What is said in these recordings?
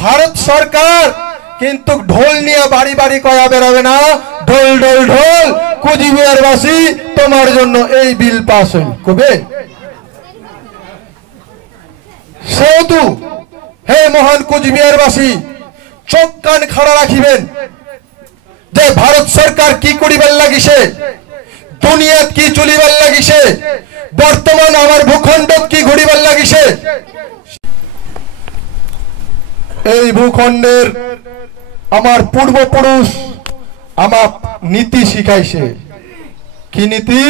ভারত সরকার কিন্তু ঢোল নিয়ে বাড়ি বাড়ি কয়া বেরোবে না, ঢোল ঢোল ঢোল কুচবিহারবাসী তোমার জন্য এই বিল পাস হইল কবে। সেহেতু হে মহান কুচবিহারবাসী চোখ কান খাড়া রাখিবেন যে ভারত সরকার কি করিবার লাগিছে, দুনিয়াত কি চলিবার লাগিছে, বর্তমান আমার ভূখণ্ডত কি ঘুরিবার লাগিছে। এই ভূখণ্ডের আমার পূর্বপুরুষ আমার নীতি শিখাইছে। কি নীতি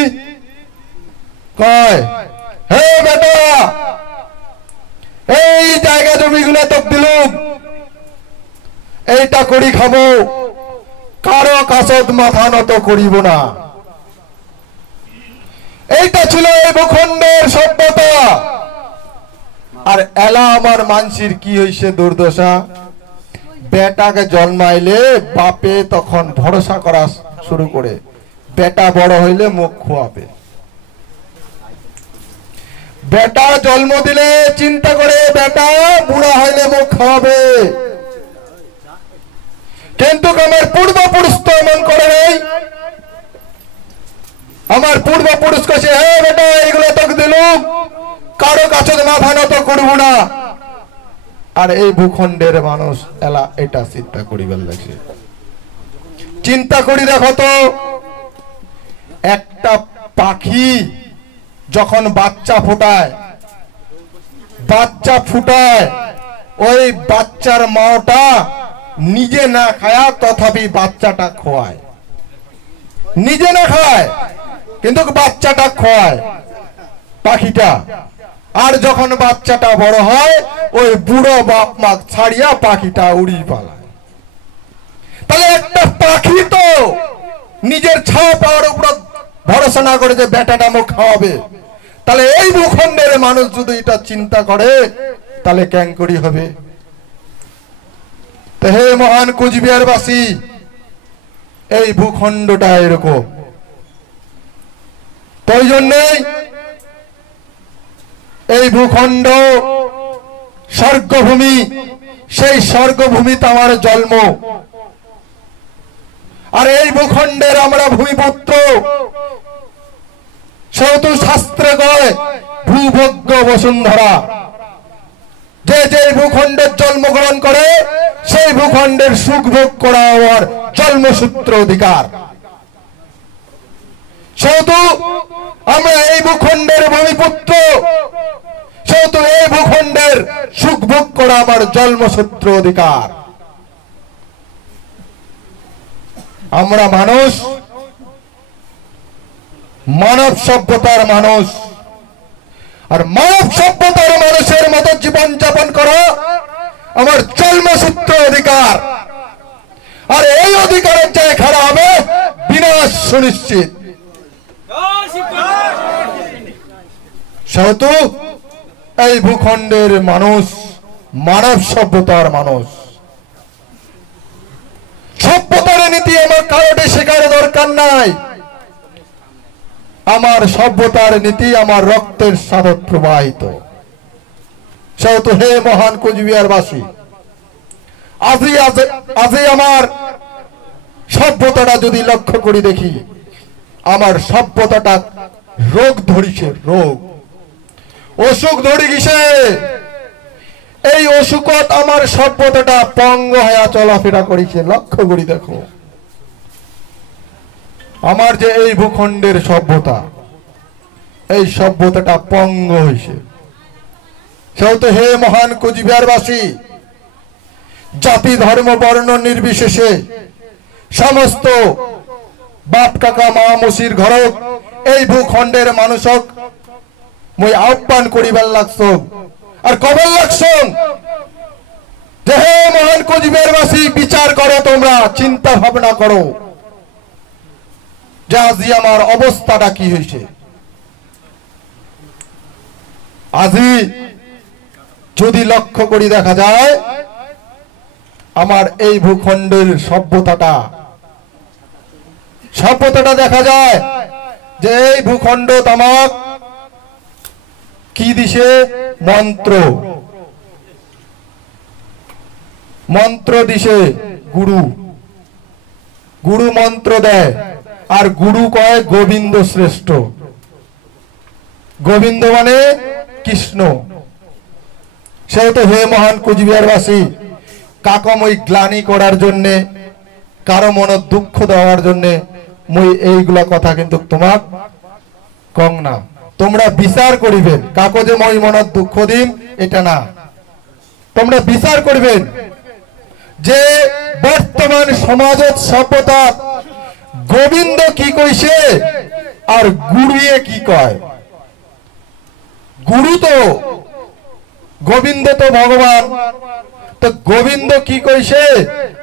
কয়? হে বেটা এই জায়গা জমিগুলো তো দিলুম, এইটা করি খাবো, কারো কাছত মাথা নত করিব না। এইটা ছিল এই ভূখণ্ডের সভ্যতা। আর এলা আমার মানসির কি হইছে দুর্দশা, বেটাকে জন্মাইলে বাপে তখন ভরসা করা শুরু করে, বেটা বড় হইলে মুখ খোয়াবে। বেটা জন্ম দিলে চিন্তা করে বেটা বুড়া হইলে মুখ খাওয়াবে, কিন্তু আমার পূর্বপুরুষ তো এমন করে নাই। আমার পূর্বপুরুষ কাছে হে বেটা এগুলো তোকে দিলুম, কারো কাছে মাথা নত করবো না। আর এই ভূখণ্ডের মানুষ এলা এটা চিন্তা করিবার লাগছে। চিন্তা করি দেখো তো, একটা পাখি যখন বাচ্চা ফোটায়, ওই বাচ্চার মাটা নিজে না খায়া তথাপি বাচ্চাটা খোয়ায়, নিজে না খায় কিন্তু বাচ্চাটা খোয়ায় পাখিটা। আর যখন বাচ্চাটা বড় হয় ওই বুড়ো বাপ মা ছাড়িয়া পাখিটা উড়ি পালায়। তাহলে একটা পাখি তো নিজের ছাওয়া পাওয়ার উপর ভরসা না করে যে বেটাটা মুখ খাওয়াবে, তাহলে এই ভূখণ্ডের মানুষ যদি এটা চিন্তা করে তাহলে ক্যাঙ্করি হবে। তো হে মহান কুচবিহারবাসী এই ভূখণ্ডটা এরকম। তাই জন্যই এই ভূখণ্ড স্বর্গভূমি, সেই স্বর্গভূমিতে আমার জন্ম। আর এই ভূখণ্ডের আমরা ভূমিপুত্র। সেহেতু শাস্ত্রে কয় ভূভোগ্য বসুন্ধরা, যে যে ভূখণ্ডের জন্মগ্রহণ করে সেই ভূখণ্ডের সুখ ভোগ করা আমার জন্মসূত্র অধিকার। সেহেতু আমরা এই ভূখণ্ডের ভূমিপুত্র, সেহেতু এই ভূখণ্ডের সুখ ভোগ করা আমার জন্মসূত্র অধিকার। আমরা মানুষ, মানব সভ্যতার মানুষ। আর মানব সভ্যতার মানুষের মতো জীবন যাপন করা আমার জন্মসূত্র অধিকার। আর এই অধিকারের যে খেলা হবে বিনাশ সুনিশ্চিত। সেহেতু এই ভূখণ্ডের মানুষ মানব সভ্যতার মানুষ। সভ্যতার নীতি আমার কারোটে শেখার দরকার নাই। আমার সভ্যতার নীতি আমার রক্তের সাধক প্রবাহিত। সেহেতু হে মহান কুচবিহারবাসী, আজই আমার সভ্যতাটা যদি লক্ষ্য করি দেখি, আমার সভ্যতাটা রোগ ধরিছে, রোগ অসুখ ধরে গেছে। এই অসুখত আমার সভ্যতাটা পঙ্গ হয়ে চলাফেরা করেছে। লক্ষ্য করি দেখো আমার যে এই ভূখণ্ডের সভ্যতা, এই সভ্যতাটা পঙ্গ হয়েছে। সেহেতু হে মহান কুচবিহারবাসী, জাতি ধর্ম বর্ণ নির্বিশেষে সমস্ত বাপ কাকা মা মসির ঘরক এই ভূখণ্ডের মানুষক মই আহ্বান করিবার লাগছ। আর কবল লাগছ যে হে মহান কুচবিহারবাসী বিচার করো, তোমরা চিন্তা ভাবনা করো যে আজি আমার অবস্থাটা কি হয়েছে। আজি যদি লক্ষ্য করি দেখা যায় আমার এই ভূখণ্ডের সভ্যতাটা দেখা যায় যে এই ভূখণ্ড তামাক কি দিছে মন্ত্র। মন্ত্র দিছে গুরু, গুরু মন্ত্র দেয়, আর গুরু কয় গোবিন্দ শ্রেষ্ঠ। গোবিন্দ মানে কৃষ্ণ। সেহেতু হে মহান কুচবিহারবাসী, কাকময় গ্লানি করার জন্যে, কারো মনে দুঃখ দেওয়ার জন্যে মই এইগুলা কথা কিন্তু তোমাক কং না। তোমরা বিচার করিবেন, কাকো যে মই মনে দুঃখ দিম এটা না, তোমরা বিচার করবেন যে বর্তমান সমাজত সভ্যতা গোবিন্দ কি কইছে আর গুরুয়ে কি কয়। গুরু তো গোবিন্দ তো ভগবান, তো গোবিন্দ কি কইছে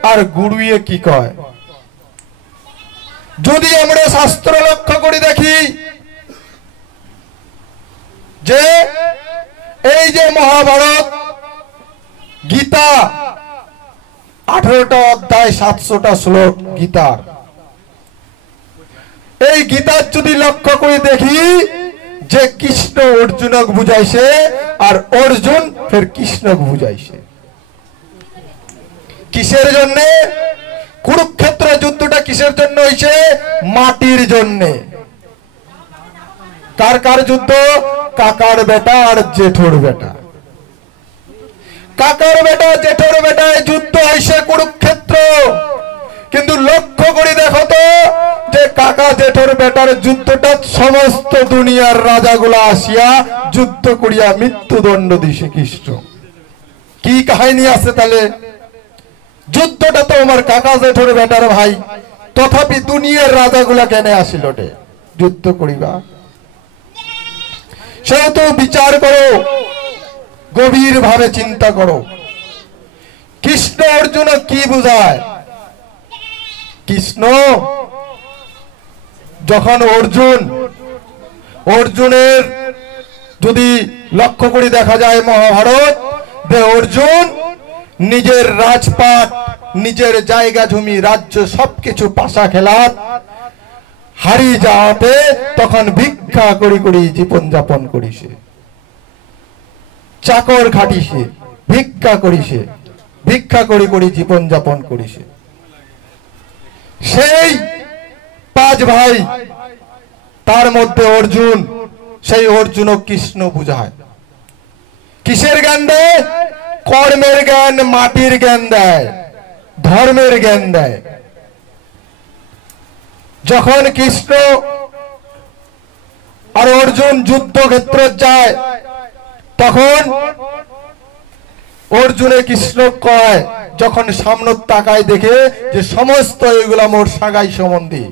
আর গুরুয়ে কি কয়। যদি আমরা শাস্ত্র লক্ষ্য করে দেখি যে এই যে মহাভারত, গীতা 18টা অধ্যায় 700টা শ্লোক গীতার, এই গীতার যদি লক্ষ্য করে দেখি যে কৃষ্ণ অর্জুনক বুঝাইছে আর অর্জুন ফের কৃষ্ণক বুঝাইছে। কিসের জন্য কুরুক্ষেত্র যুদ্ধটা কিসের জন্য হইছে? মাটির জন্য। কার কার যুদ্ধ? কাকার বেটা আর জেঠোর বেটা। কাকার বেটা জেঠোর বেটা যুদ্ধ হইছে কুরুক্ষেত্র। কিন্তু লক্ষ্য করে দেখো তো যে কাকা জেঠোর বেটার যুদ্ধটা সমস্ত দুনিয়ার রাজাগুলা আসিয়া যুদ্ধ করিয়া মৃত্যুদণ্ড দিছে কৃষ্ণ। কি কাহিনী আছে তাহলে? যুদ্ধটা তো আমার কাকা জেঠোর বেটার ভাই, তথাপি দুনিয়ার রাজাগুলা কেন আসিল যুদ্ধ করিবা? সেহেতু বিচার করো, গভীর ভাবে চিন্তা করো, কৃষ্ণ অর্জুন কি বুঝায়। কৃষ্ণ যখন অর্জুনের যদি লক্ষ্য করে দেখা যায় মহাভারত, যে অর্জুন নিজের রাজপাট, নিজের জায়গা জমি, রাজ্য সবকিছু পাশা খেলাত হারিয়ে যাওয়াতে তখন ভিক্ষা করি করি জীবন যাপন করিছে, চাকর খাটিছে, ভিক্ষা করিছে, ভিক্ষা করি করি জীবন যাপন করিছে। সেই 5 ভাই, তার মধ্যে অর্জুন, সেই অর্জুন কৃষ্ণ বুঝায়। কিসের জ্ঞান দেয়? কর্মের জ্ঞান, মাটির জ্ঞান দেয়, ধর্মের জ্ঞান দেয়। যখন কৃষ্ণ আর অর্জুন যুদ্ধক্ষেত্র যায়, তখন অর্জুনে কৃষ্ণ কয়, যখন সামনে তাকায় দেখে যে সমস্ত এগুলা মোর সাগাই সম্বন্ধী,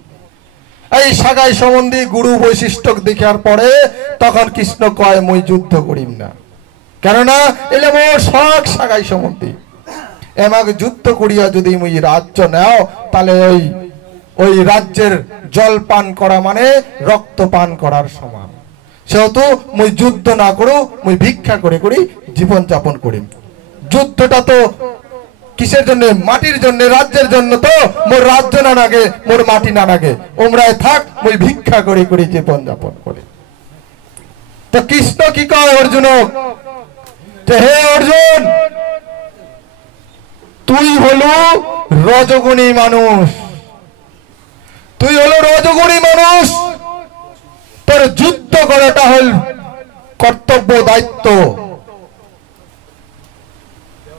এই সাগাই সম্বন্ধী গুরু বৈশিষ্ট্য দেখার পরে তখন কৃষ্ণ কয় মই যুদ্ধ করিম না, কেননা এলে মোর শখ সাগাই সম্বন্ধী। এমাকে যুদ্ধ করিয়া যদি মুই রাজ্য নাও, তাহলে ওই রাজ্যের জল পান করা মানে রক্ত পান করার সমান। সেহেতু মুই যুদ্ধ না করু, মুই ভিক্ষা করে করি জীবন যাপন করি। যুদ্ধটা তো কিসের জন্য? মাটির জন্য, রাজ্যের জন্য। তো মোর রাজ্য না লাগে, মোর মাটি না লাগে, ওমরায় থাক, মুই ভিক্ষা করে করি জীবন যাপন করি। তো কৃষ্ণ কি কয় অর্জুন? হে অর্জুন, তুই হলো রজগুণী মানুষ, তুই হলো রজগুণী মানুষ, তোর যুদ্ধ করাটা হল কর্তব্য, দায়িত্ব,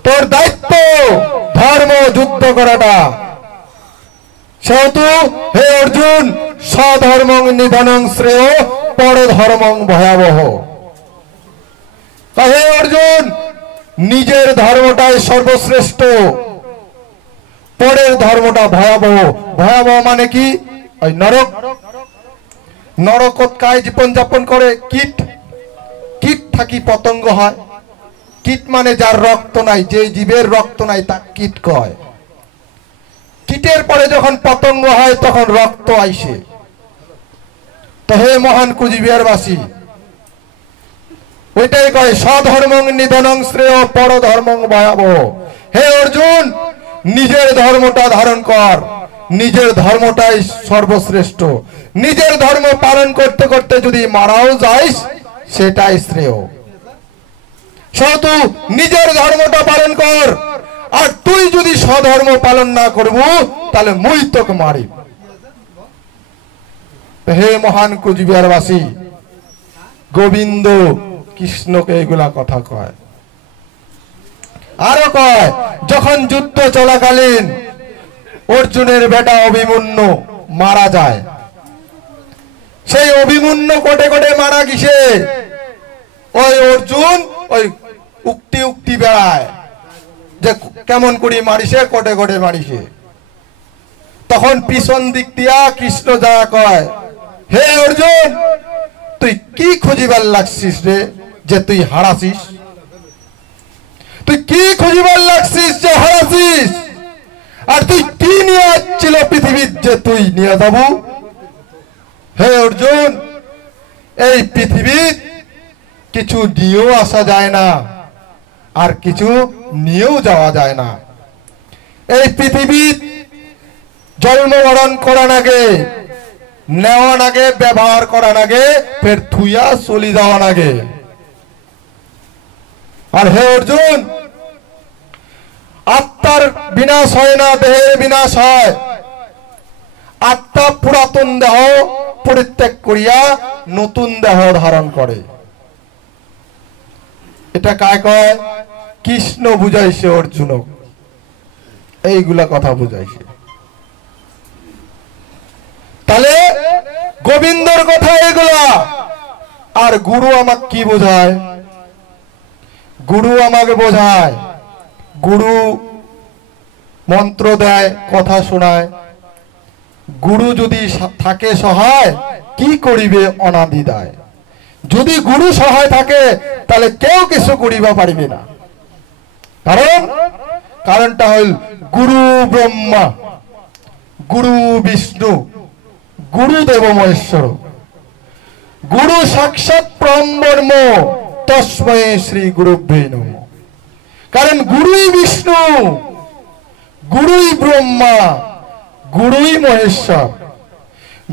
তোর দায়িত্ব ধর্ম যুদ্ধ করাটা। সেহেতু হে অর্জুন, স্বধর্মং নিধনং শ্রেয় পরধর্মং ভয়াবহ। হে অর্জুন, নিজের ধর্মটাই সর্বশ্রেষ্ঠ, পরের ধর্মটা ভয়াবহ। ভয়াবহ মানে কি? ওই নরক, নরকত কায় জীবন যাপন করে কীট, কীট থাকি পতঙ্গ হয়। কীট মানে যার রক্ত নাই, যে জীবের রক্ত নাই তা কীট কয়। কীটের পরে যখন পতঙ্গ হয় তখন রক্ত আইসে। তো হে মহান কুচবিহারবাসী, ওইটাই কয় স্বধর্মং নিধনং শ্রেয় পরধর্মং ভয়াবহ। হে অর্জুন, নিজের ধর্মটা ধারণ কর, নিজের ধর্মটাই সর্বশ্রেষ্ঠ। নিজের ধর্ম পালন করতে করতে যদি মারাও যাইস সেটাই শ্রেয়। সেহেতু নিজের ধর্মটা পালন কর। আর তুই যদি স্বধর্ম পালন না করব তাহলে মই তোকে মারি। হে মহান কুচবিহারবাসী, গোবিন্দ কৃষ্ণকে এগুলা কথা কয়। আরো কয়, যখন যুদ্ধ চলাকালীন অর্জুনের বেটা অভিমন্যু মারা যায়, সেই অভিমন্যু কোটে কোটে মারা গেছে, ওই অর্জুন ওই উক্তি উক্তি বেড়ায় যে কেমন করে মারিছে, কোটে কোটে মারিছে। তখন পিছন দিক দিয়া কৃষ্ণ যা কয়, হে অর্জুন, তুই কি খুঁজিবার লাগছিস রে যে তুই হারাছিস? তুই কি খুঁজিবার লাগছিস যে হারাছিস? আর তুই কি নিয়ে আসছিল পৃথিবীর যে তুই নিয়ে যাব? হে অর্জুন, এই পৃথিবীর কিছু নিয়েও আসা যায় না, আর কিছু নিয়েও যাওয়া যায় না। এই পৃথিবীর জন্মমরণ করার আগে, নেওয়ার আগে, ব্যবহার করার আগে, ফের থুইয়া চলি যাওয়ার আগে। আর হে অর্জুন, আত্মার বিনাশ হয় না, দেহের বিনাশ হয়। আত্মা পুরাতন দেহ পরিত্যাগ করিয়া নতুন দেহ ধারণ করে। এটা কায় কয়? কৃষ্ণ বুঝাইছে অর্জুনক, এইগুলা কথা বুঝাইছে। তাহলে গোবিন্দর কথা এগুলা। আর গুরু আমাকে কি বোঝায়? গুরু আমাকে বোঝায়, গুরু মন্ত্র দেয়, কথা শোনায়। গুরু যদি থাকে সহায়, কি করিবে অনাদি দায়। যদি গুরু সহায় থাকে তাহলে কেউ কিছু করিবা পারিবে না। কারণটা হল গুরু ব্রহ্মা, গুরু বিষ্ণু, গুরুদেব মহেশ্বর, গুরু সাক্ষাৎ ব্রহ্ম, তস্মৈ শ্রী গুরুভ্যে নমঃ। কারণ গুরুই বিষ্ণু, গুরুই ব্রহ্মা, গুরুই মহেশ্বর,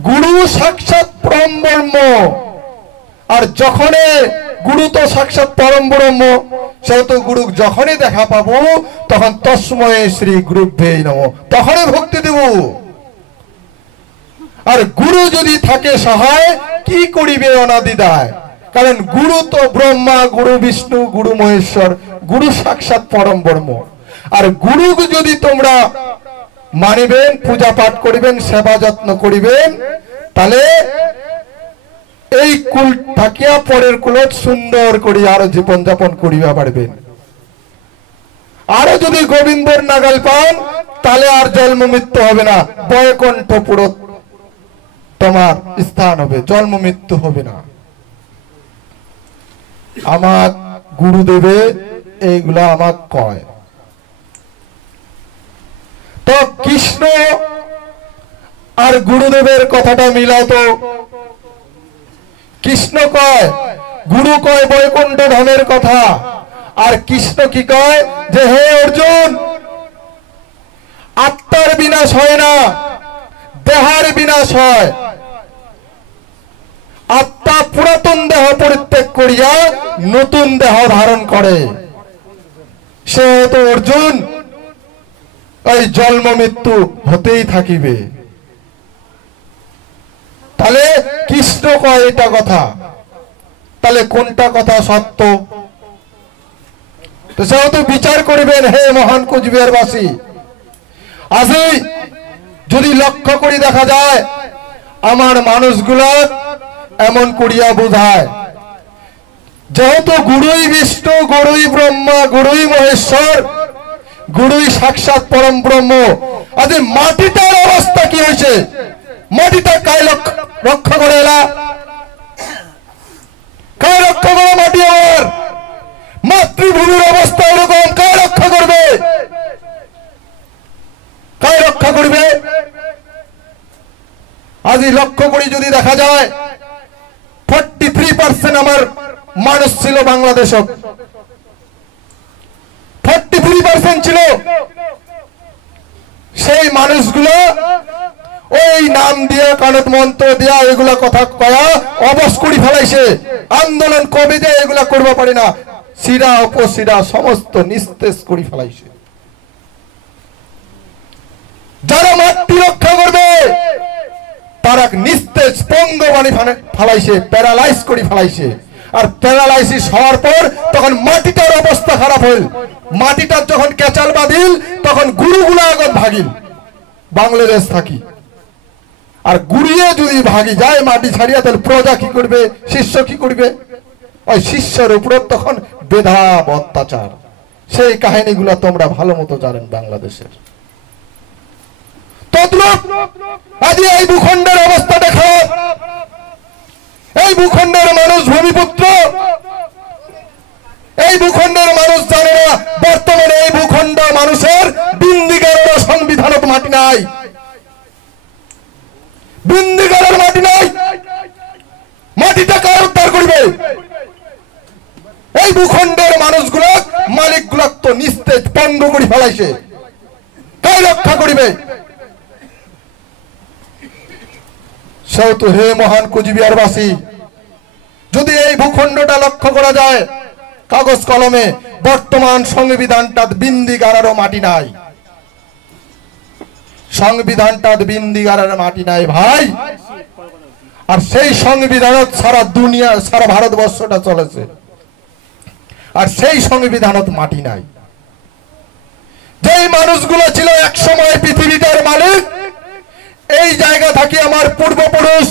গুরু সাক্ষাৎ ব্রহ্ম। আর যখন গুরু তো সাক্ষাৎ পরম ব্রহ্ম, সেহেতু গুরু যখনই দেখা পাবো তখন তস্মৈ শ্রী গুরুভ্যে নমঃ, তখনই ভক্তি দেব। আর গুরু যদি থাকে সহায়, কি করিবে অনাদি দায়। কারণ গুরু তো ব্রহ্মা, গুরু বিষ্ণু, গুরু মহেশ্বর, গুরু সাক্ষাৎ পরম ব্রহ্ম। আর গুরু যদি তোমরা মানিবেন, পূজা পাঠ করিবেন, সেবা যত্ন করিবেন, তাহলে এই কুল থাকিয়া পরের কুলত সুন্দর করিয়া আরো জীবন যাপন করিবা পারবেন। আরো যদি গোবিন্দর নাগাল পান, তাহলে আর জন্ম মৃত্যু হবে না, বৈকুণ্ঠপুর তোমার স্থান হবে, জন্ম মৃত্যু হবে না। আমার গুরুদেবে এইগুলা আমাক কয়। তো কৃষ্ণ আর গুরুদেবের কথাটা মিলাও তো। কৃষ্ণ কয়, গুরু কয় বৈকুণ্ঠ ধামের কথা, আর কৃষ্ণ কি কয় যে হে অর্জুন, আত্মার বিনাশ হয় না, দেহের বিনাশ হয়। আত্মা পুরাতন দেহ পরিত্যাগ করিয়া নতুন দেহ ধারণ করে। সেহেতু অর্জুন এই জন্ম মৃত্যু হতেই থাকিবে। তাহলে কৃষ্ণ কয় এটা কথা, তাহলে কোনটা কথা সত্য? তো সেহেতু বিচার করিবেন হে মহান কুচবিহারবাসী। আজই যদি লক্ষ্য করি দেখা যায়, আমার মানুষগুলা এমন করিয়া বোঝায় যেহেতু গুরুই বিষ্ণু, গুরুই ব্রহ্মা, গুরুই মহেশ্বর, গুরুই সাক্ষাৎ পরম ব্রহ্ম। আজ মাটিটার অবস্থা কি হয়েছে? মাটিটা কায় রক্ষা করে এলা? কায় রক্ষা করে মাটি? আমার মাতৃভূমির অবস্থা এরকম, কায় রক্ষা করবে? কায় রক্ষা করবে? আজ লক্ষ্য করি যদি দেখা যায় 43% আমার মানুষ ছিল বাংলাদেশ, 43% ছিল। সেই মানুষগুলো ওই নাম দিয়ে, কানত মন্ত্র দিয়া, এগুলা কথা কয়া অবশ করি ফেলাইছে। আন্দোলন কবে যে এগুলা করবা পারি না, শিরা উপশিরা সমস্ত নিস্তেজ করি ফেলাইছে। তারা নিস্তেজ পঙ্গ বানি ফেলাইছে, প্যারালাইজ করে ফেলাইছে। আর প্যারালাইসিস হওয়ার পর তখন মাটিটার অবস্থা খারাপ হইল। মাটিটার যখন কেচাল বাঁধিল তখন গুরুগুলা আগত ভাগিল। বাংলাদেশ থাকি আর গুড়িয়ে যদি ভাগি যায় মাটি ছাড়িয়া, তাহলে প্রজা কি করবে, শিষ্য কি করবে? ওই শিষ্যের উপর তখন বেধাব অত্যাচার। সেই কাহিনীগুলো তোমরা ভালো মতো জানেন বাংলাদেশের। তদ্রূপ আজ এই ভূখণ্ডের অবস্থাটা খারাপ। এই ভূখণ্ডের মানুষ ভূমিপুত্র, এই ভূখণ্ডের মানুষ জানে না বর্তমানে এই ভূখণ্ড মানুষের বিন্দিগারের সংবিধানত মাটি নাই, বিন্দিগারের মাটি নাই। মাটিটা কার উদ্ধার করবে? এই ভূখণ্ডের মানুষগুলো মালিক গুলা তো নিস্তেজ পঙ্গ করে ফেলাইছে, কে রক্ষা করিবে? সেহেতু হে মহান কুচবিহারবাসী, যদি এই ভূখণ্ডটা লক্ষ্য করা যায় কাগজ কলমে, বর্তমান সংবিধানটা বিন্দিগারেরও মাটি নাই, সংবিধানটা বিন্দিগারের মাটি নাই ভাই। আর সেই সংবিধানত সারা দুনিয়া, সারা ভারতবর্ষটা চলেছে, আর সেই সংবিধানত মাটি নাই। যেই মানুষগুলো ছিল এক সময় পৃথিবীটার মালিক, এই জায়গা থেকে আমার পূর্বপুরুষ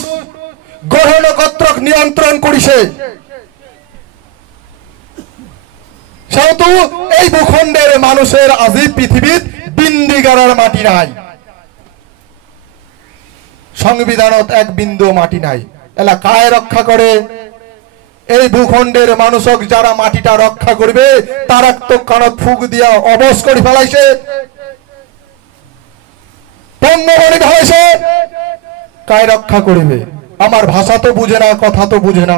গ্রহ নক্ষত্রক নিয়ন্ত্রণ করিছে, সেহেতু এই ভূখণ্ডের মানুষের আজি পৃথিবীর বিন্দিগারের মাটি নাই, সংবিধানত এক বিন্দু মাটি নাই। এলা কায় রক্ষা করে? এই ভূখণ্ডের মানুষক যারা মাটিটা রক্ষা করবে তারা তো কানত ফুক দিয়া অবশ করে ফেলাইছে, পঙ্গবনি ফেলাইছে। কায় রক্ষা করিবে? আমার ভাষা তো বুঝে না, কথা তো বুঝে না।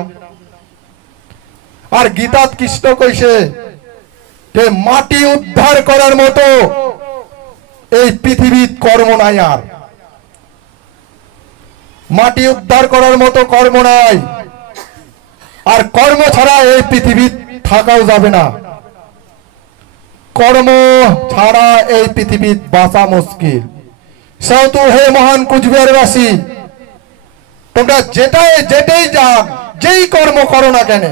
আর গীতাত কৃষ্ণ কইছে যে মাটি উদ্ধার করার মতো এই পৃথিবীর কর্ম নাই, আর মাটি উদ্ধার করার মতো কর্ম নাই। আর কর্ম ছাড়া এই পৃথিবী থাকাও যাবে না, কর্ম ছাড়া এই পৃথিবী বাঁচা মুশকিল। সেহেতু হে মহান কুচবিহারবাসী, তোমরা যেটাই যান, যেই কর্ম করো না কেন,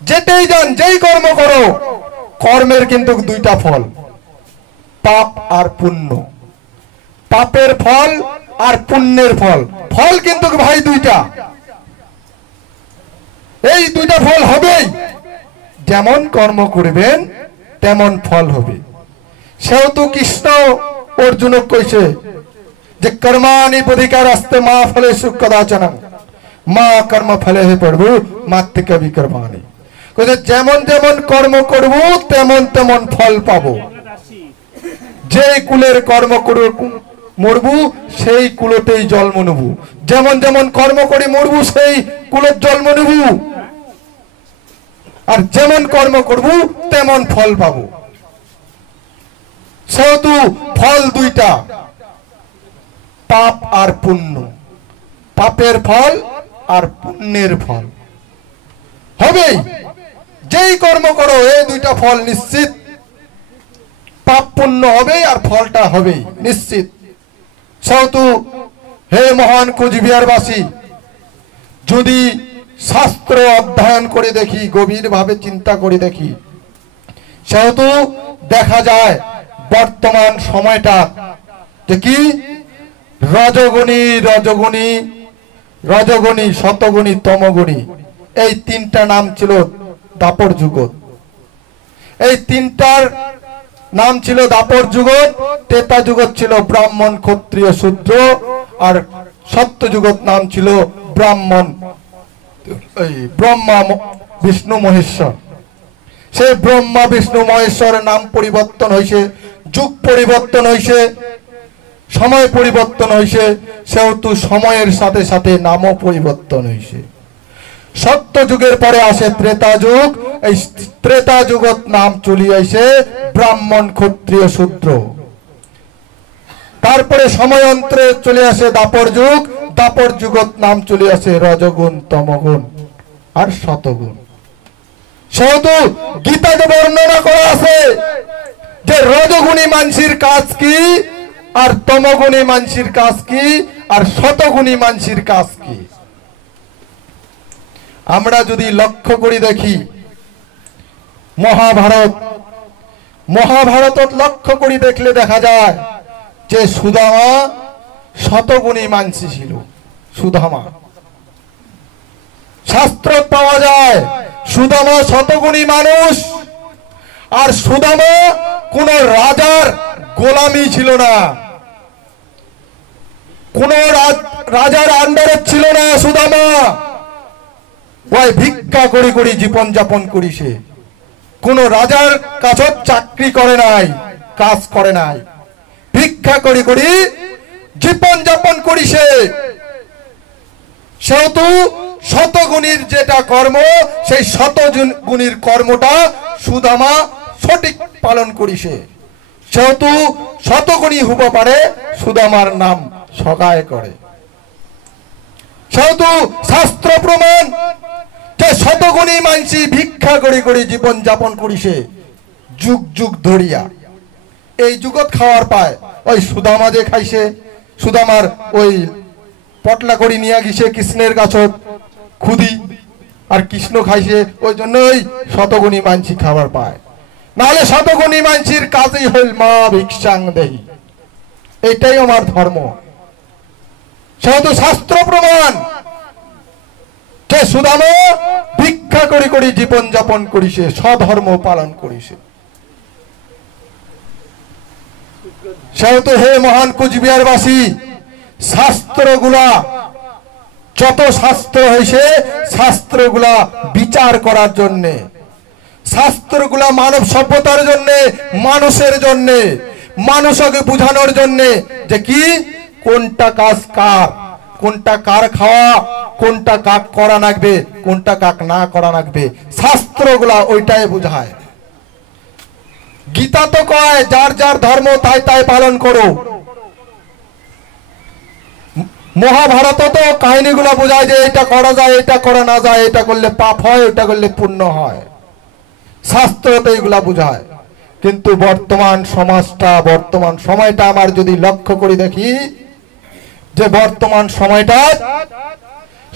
যেটাই যান, যেই কর্ম করো, কর্মের কিন্তু দুইটা ফল, পাপ আর পুণ্য। পাপের ফল আর পুণ্যের ফল, ফল কিন্তু ভাই দুইটা, এই দুইটা ফল হবেই। যেমন কর্ম করবেন তেমন ফল হবে। সেহেতু কৃষ্ণ অর্জুনক কইছে যে কর্মানি অধিকার আসতে মা ফলে সুখ কদাচনা, মা কর্ম ফলে হে প্রভু মাত্র কবি কর্মানি। কইছে যেমন যেমন কর্ম করব তেমন তেমন ফল পাবো। যে কুলের কর্ম করব মরবু সেই কুলতেই জন্ম নেব, যেমন যেমন কর্ম করে মরবু সেই কুলের জন্ম নেব। আর যেমন কর্ম করব তেমন ফল পাবো। সেহেতু ফল দুইটা, পাপ আর পুণ্য। পাপের ফল আর পুণ্যের ফল হবেই। যেই কর্ম করো এই দুইটা ফল নিশ্চিত, পাপ পুণ্য হবেই আর ফলটা হবেই নিশ্চিত। সেহেতু হে মহান কুচবিহারবাসী, যদি শাস্ত্র অধ্যয়ন করে দেখি, গভীরভাবে চিন্তা করে দেখি, সেহেতু দেখা যায় বর্তমান সময়টা যে কি রজগুণী, রজগুণী, রজগুণী, শতগুণী, তমগুণী, এই তিনটা নাম ছিল দাপর যুগত। এই তিনটার নাম ছিল দাপর যুগত। ত্রেতা যুগত ছিল ব্রাহ্মণ, ক্ষত্রিয়, শূদ্র। আর সত্য যুগত নাম ছিল ব্রাহ্মণ, ব্রহ্মা, বিষ্ণু, মহেশ্বর। সেই ব্রহ্মা, বিষ্ণু, মহেশ্বরের নাম পরিবর্তন হয়েছে, যুগ পরিবর্তন হয়েছে, সময় পরিবর্তন হয়েছে। সেহেতু সময়ের সাথে সাথে নামও পরিবর্তন হয়েছে। সত্য যুগের পরে আসে ত্রেতা যুগ। এই ত্রেতা যুগত নাম চলে আসে ব্রাহ্মণ, ক্ষত্রিয়, শূদ্র। তারপরে সময়ান্তরে চলে আসে দাপর যুগ। দাপর যুগত নাম চলে আসে রজগুণ, তমগুণ আর শতগুণ। সেহেতু গীতাতে বর্ণনা করা আছে যে রজগুণী মানুষের কাজ কি আর তমগুণী মানুষের কাজ কি, আর শতগুণী মানসির কাজ কি? আমরা যদি লক্ষ্য করি দেখি মহাভারত লক্ষ্য করি দেখলে দেখা যায় যে সুদামা শতগুণী মানসী ছিল। সুদামা শাস্ত্র পাওয়া যায় সুদামা শতগুণী মানুষ। আর সুদামা কোন রাজার গোলামি ছিল না, কোন রাজার আন্ডারে ছিল না। সুদামা ওই ভিক্ষা করি করি জীবন যাপন করিছে, কোন রাজার কাছে চাকরি করে নাই, কাজ করে নাই, ভিক্ষা করি করি জীবন যাপন করিছে। সেহেতু শতগুণীর যেটা কর্ম, সেই শতগুণীর কর্মটা সুদামা সঠিক পালন করিছে। সেহেতু শতগুণী হতে পারে সুদামার নাম সগায় করে। সেহেতু শাস্ত্র প্রমাণ যে শতগুণী মানসি ভিক্ষা করি করি জীবন যাপন করিছে যুগ যুগ ধরিয়া। এই যুগত খাওয়ার পায় ওই সুদামা যে খাইছে, সুদামার ওই পটলা করি নিয়ে গেছে কৃষ্ণের কাছত খুদি, আর কৃষ্ণ খাইছে, ওই জন্যই শতগুণী মানসি খাবার পায়। নাহলে শতগুণী মানসির কাজই হইল মা ভিক্ষাং দেহি, এটাই আমার ধর্ম। সেহেতু শাস্ত্র প্রমাণ যে সুদামা ভিক্ষা করি করি জীবন যাপন করিছে, স্বধর্ম পালন করিছে। সেহেতু হে মহান কুচবিহারবাসী, শাস্ত্রগুলা যত শাস্ত্র হয়েছে শাস্ত্রগুলা বিচার করার জন্যে, শাস্ত্রগুলা মানব সভ্যতার জন্যে, মানুষের জন্যে, মানুষকে বুঝানোর জন্যে যে কি কোনটা কাজ কার, কোনটা কার খাওয়া, কোনটা কাক করা লাগবে, কোনটা কাক না করা লাগবে। শাস্ত্রগুলা ওইটাই বুঝায়। গীতা তো কয় যার যার ধর্ম তাই তাই পালন করো। মহাভারত তো কাহিনীগুলো বোঝায় যে এটা করা যায়, এটা করা না যায়, এটা করলে পাপ হয়, এটা করলে পুণ্য হয়। শাস্ত্র তো এইগুলা বোঝায়। কিন্তু বর্তমান সমাজটা, বর্তমান সময়টা আমার যদি লক্ষ্য করে দেখি যে বর্তমান সময়টা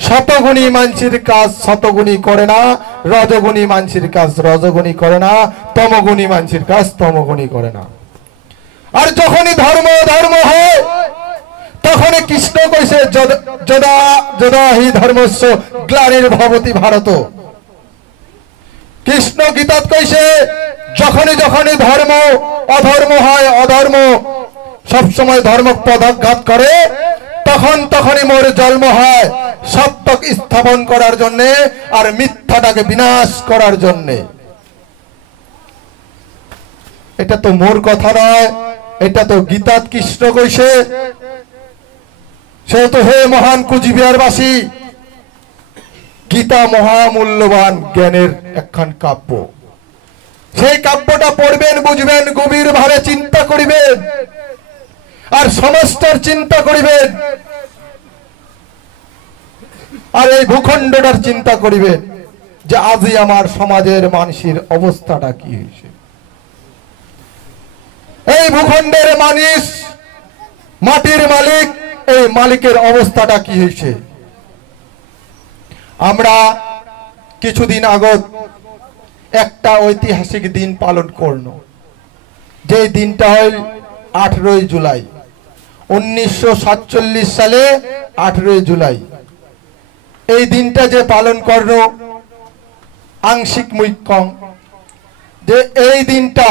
শতগুণী মানসির কাজ শতগুণী করে না, রজগুণী মানসির কাজ রজগুণী করে না, তমগুণী মানসির কাজ তমগুণী করে না। আর যখনই ধর্ম ধর্ম হয় তখনই কৃষ্ণ কইছে যদা যদা হি ধর্মস্য গ্লানির্ভবতি ভারত। কৃষ্ণ গীতাত কইছে যখনই যখনই ধর্ম অধর্ম হয়, অধর্ম সবসময় ধর্ম পদাঘাত করে, তখন তখনই মোর জন্ম হয় সত্যক স্থাপন করার জন্য আর মিথ্যাটাকে বিনাশ করার জন্য। এটা তো মোর কথা নয়, এটা তো গীতাত কৃষ্ণ কইছে। সেহেতু হে মহান কুচবিহারবাসী, গীতা মহামূল্যবান জ্ঞানের একখান কাব্য। সেই কাব্যটা পড়বেন, বুঝবেন, গভীর ভাবে চিন্তা করিবেন, আর সমাজটার চিন্তা করিবেন, আর এই ভূখণ্ডটার চিন্তা করিবেন যে আজই আমার সমাজের মানুষের অবস্থাটা কি হয়েছে। এই ভূখণ্ডের মানুষ, মাটির মালিক, এই মালিকের অবস্থাটা কি হয়েছে। আমরা কিছুদিন আগত একটা ঐতিহাসিক দিন পালন করল, যে দিনটা হল 18 জুলাই 1947 সালে 18 জুলাই। এই দিনটা যে পালন করল আংশিক মুখ্যম, যে এই দিনটা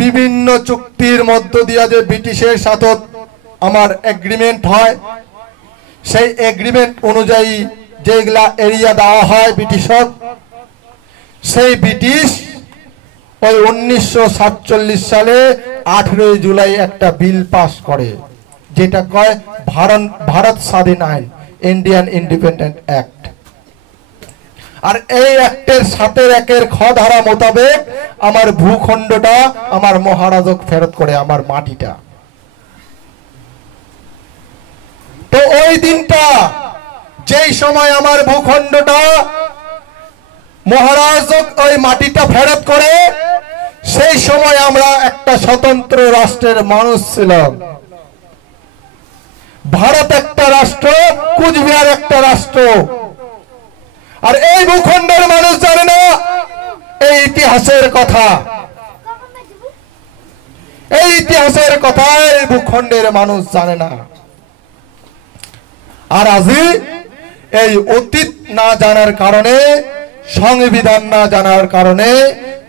বিভিন্ন চুক্তির মধ্য দিয়া যে ব্রিটিশের সাথে আমার এগ্রিমেন্ট হয়, সেই এগ্রিমেন্ট অনুযায়ী যেগুলা এরিয়া দেওয়া হয় ব্রিটিশক, সেই ব্রিটিশ ওই 1947 সালে 18 জুলাই একটা বিল পাস করে, যেটা কয় ভারত স্বাধীন আইন, ইন্ডিয়ান ইন্ডিপেন্ডেন্ট অ্যাক্ট। আর এই অ্যাক্টের 7-1 খ ধারা মোতাবেক আমার ভূখণ্ডটা আমার মহারাজক ফেরত করে, আমার মাটিটা। তো ওই দিনটা যেই সময় আমার ভূখণ্ডটা মহারাজক ওই মাটিটা ফেরত করে, সেই সময় আমরা একটা স্বতন্ত্র রাষ্ট্রের মানুষ ছিলাম। ভারত একটা রাষ্ট্র, কুচবিহার একটা রাষ্ট্র। আর এই ভূখণ্ডের মানুষ জানে না এই ইতিহাসের কথা, এই ইতিহাসের কথা এই ভূখণ্ডের মানুষ জানে না। আর আজই এই অতীত না জানার কারণে, সংবিধান না জানার কারণে,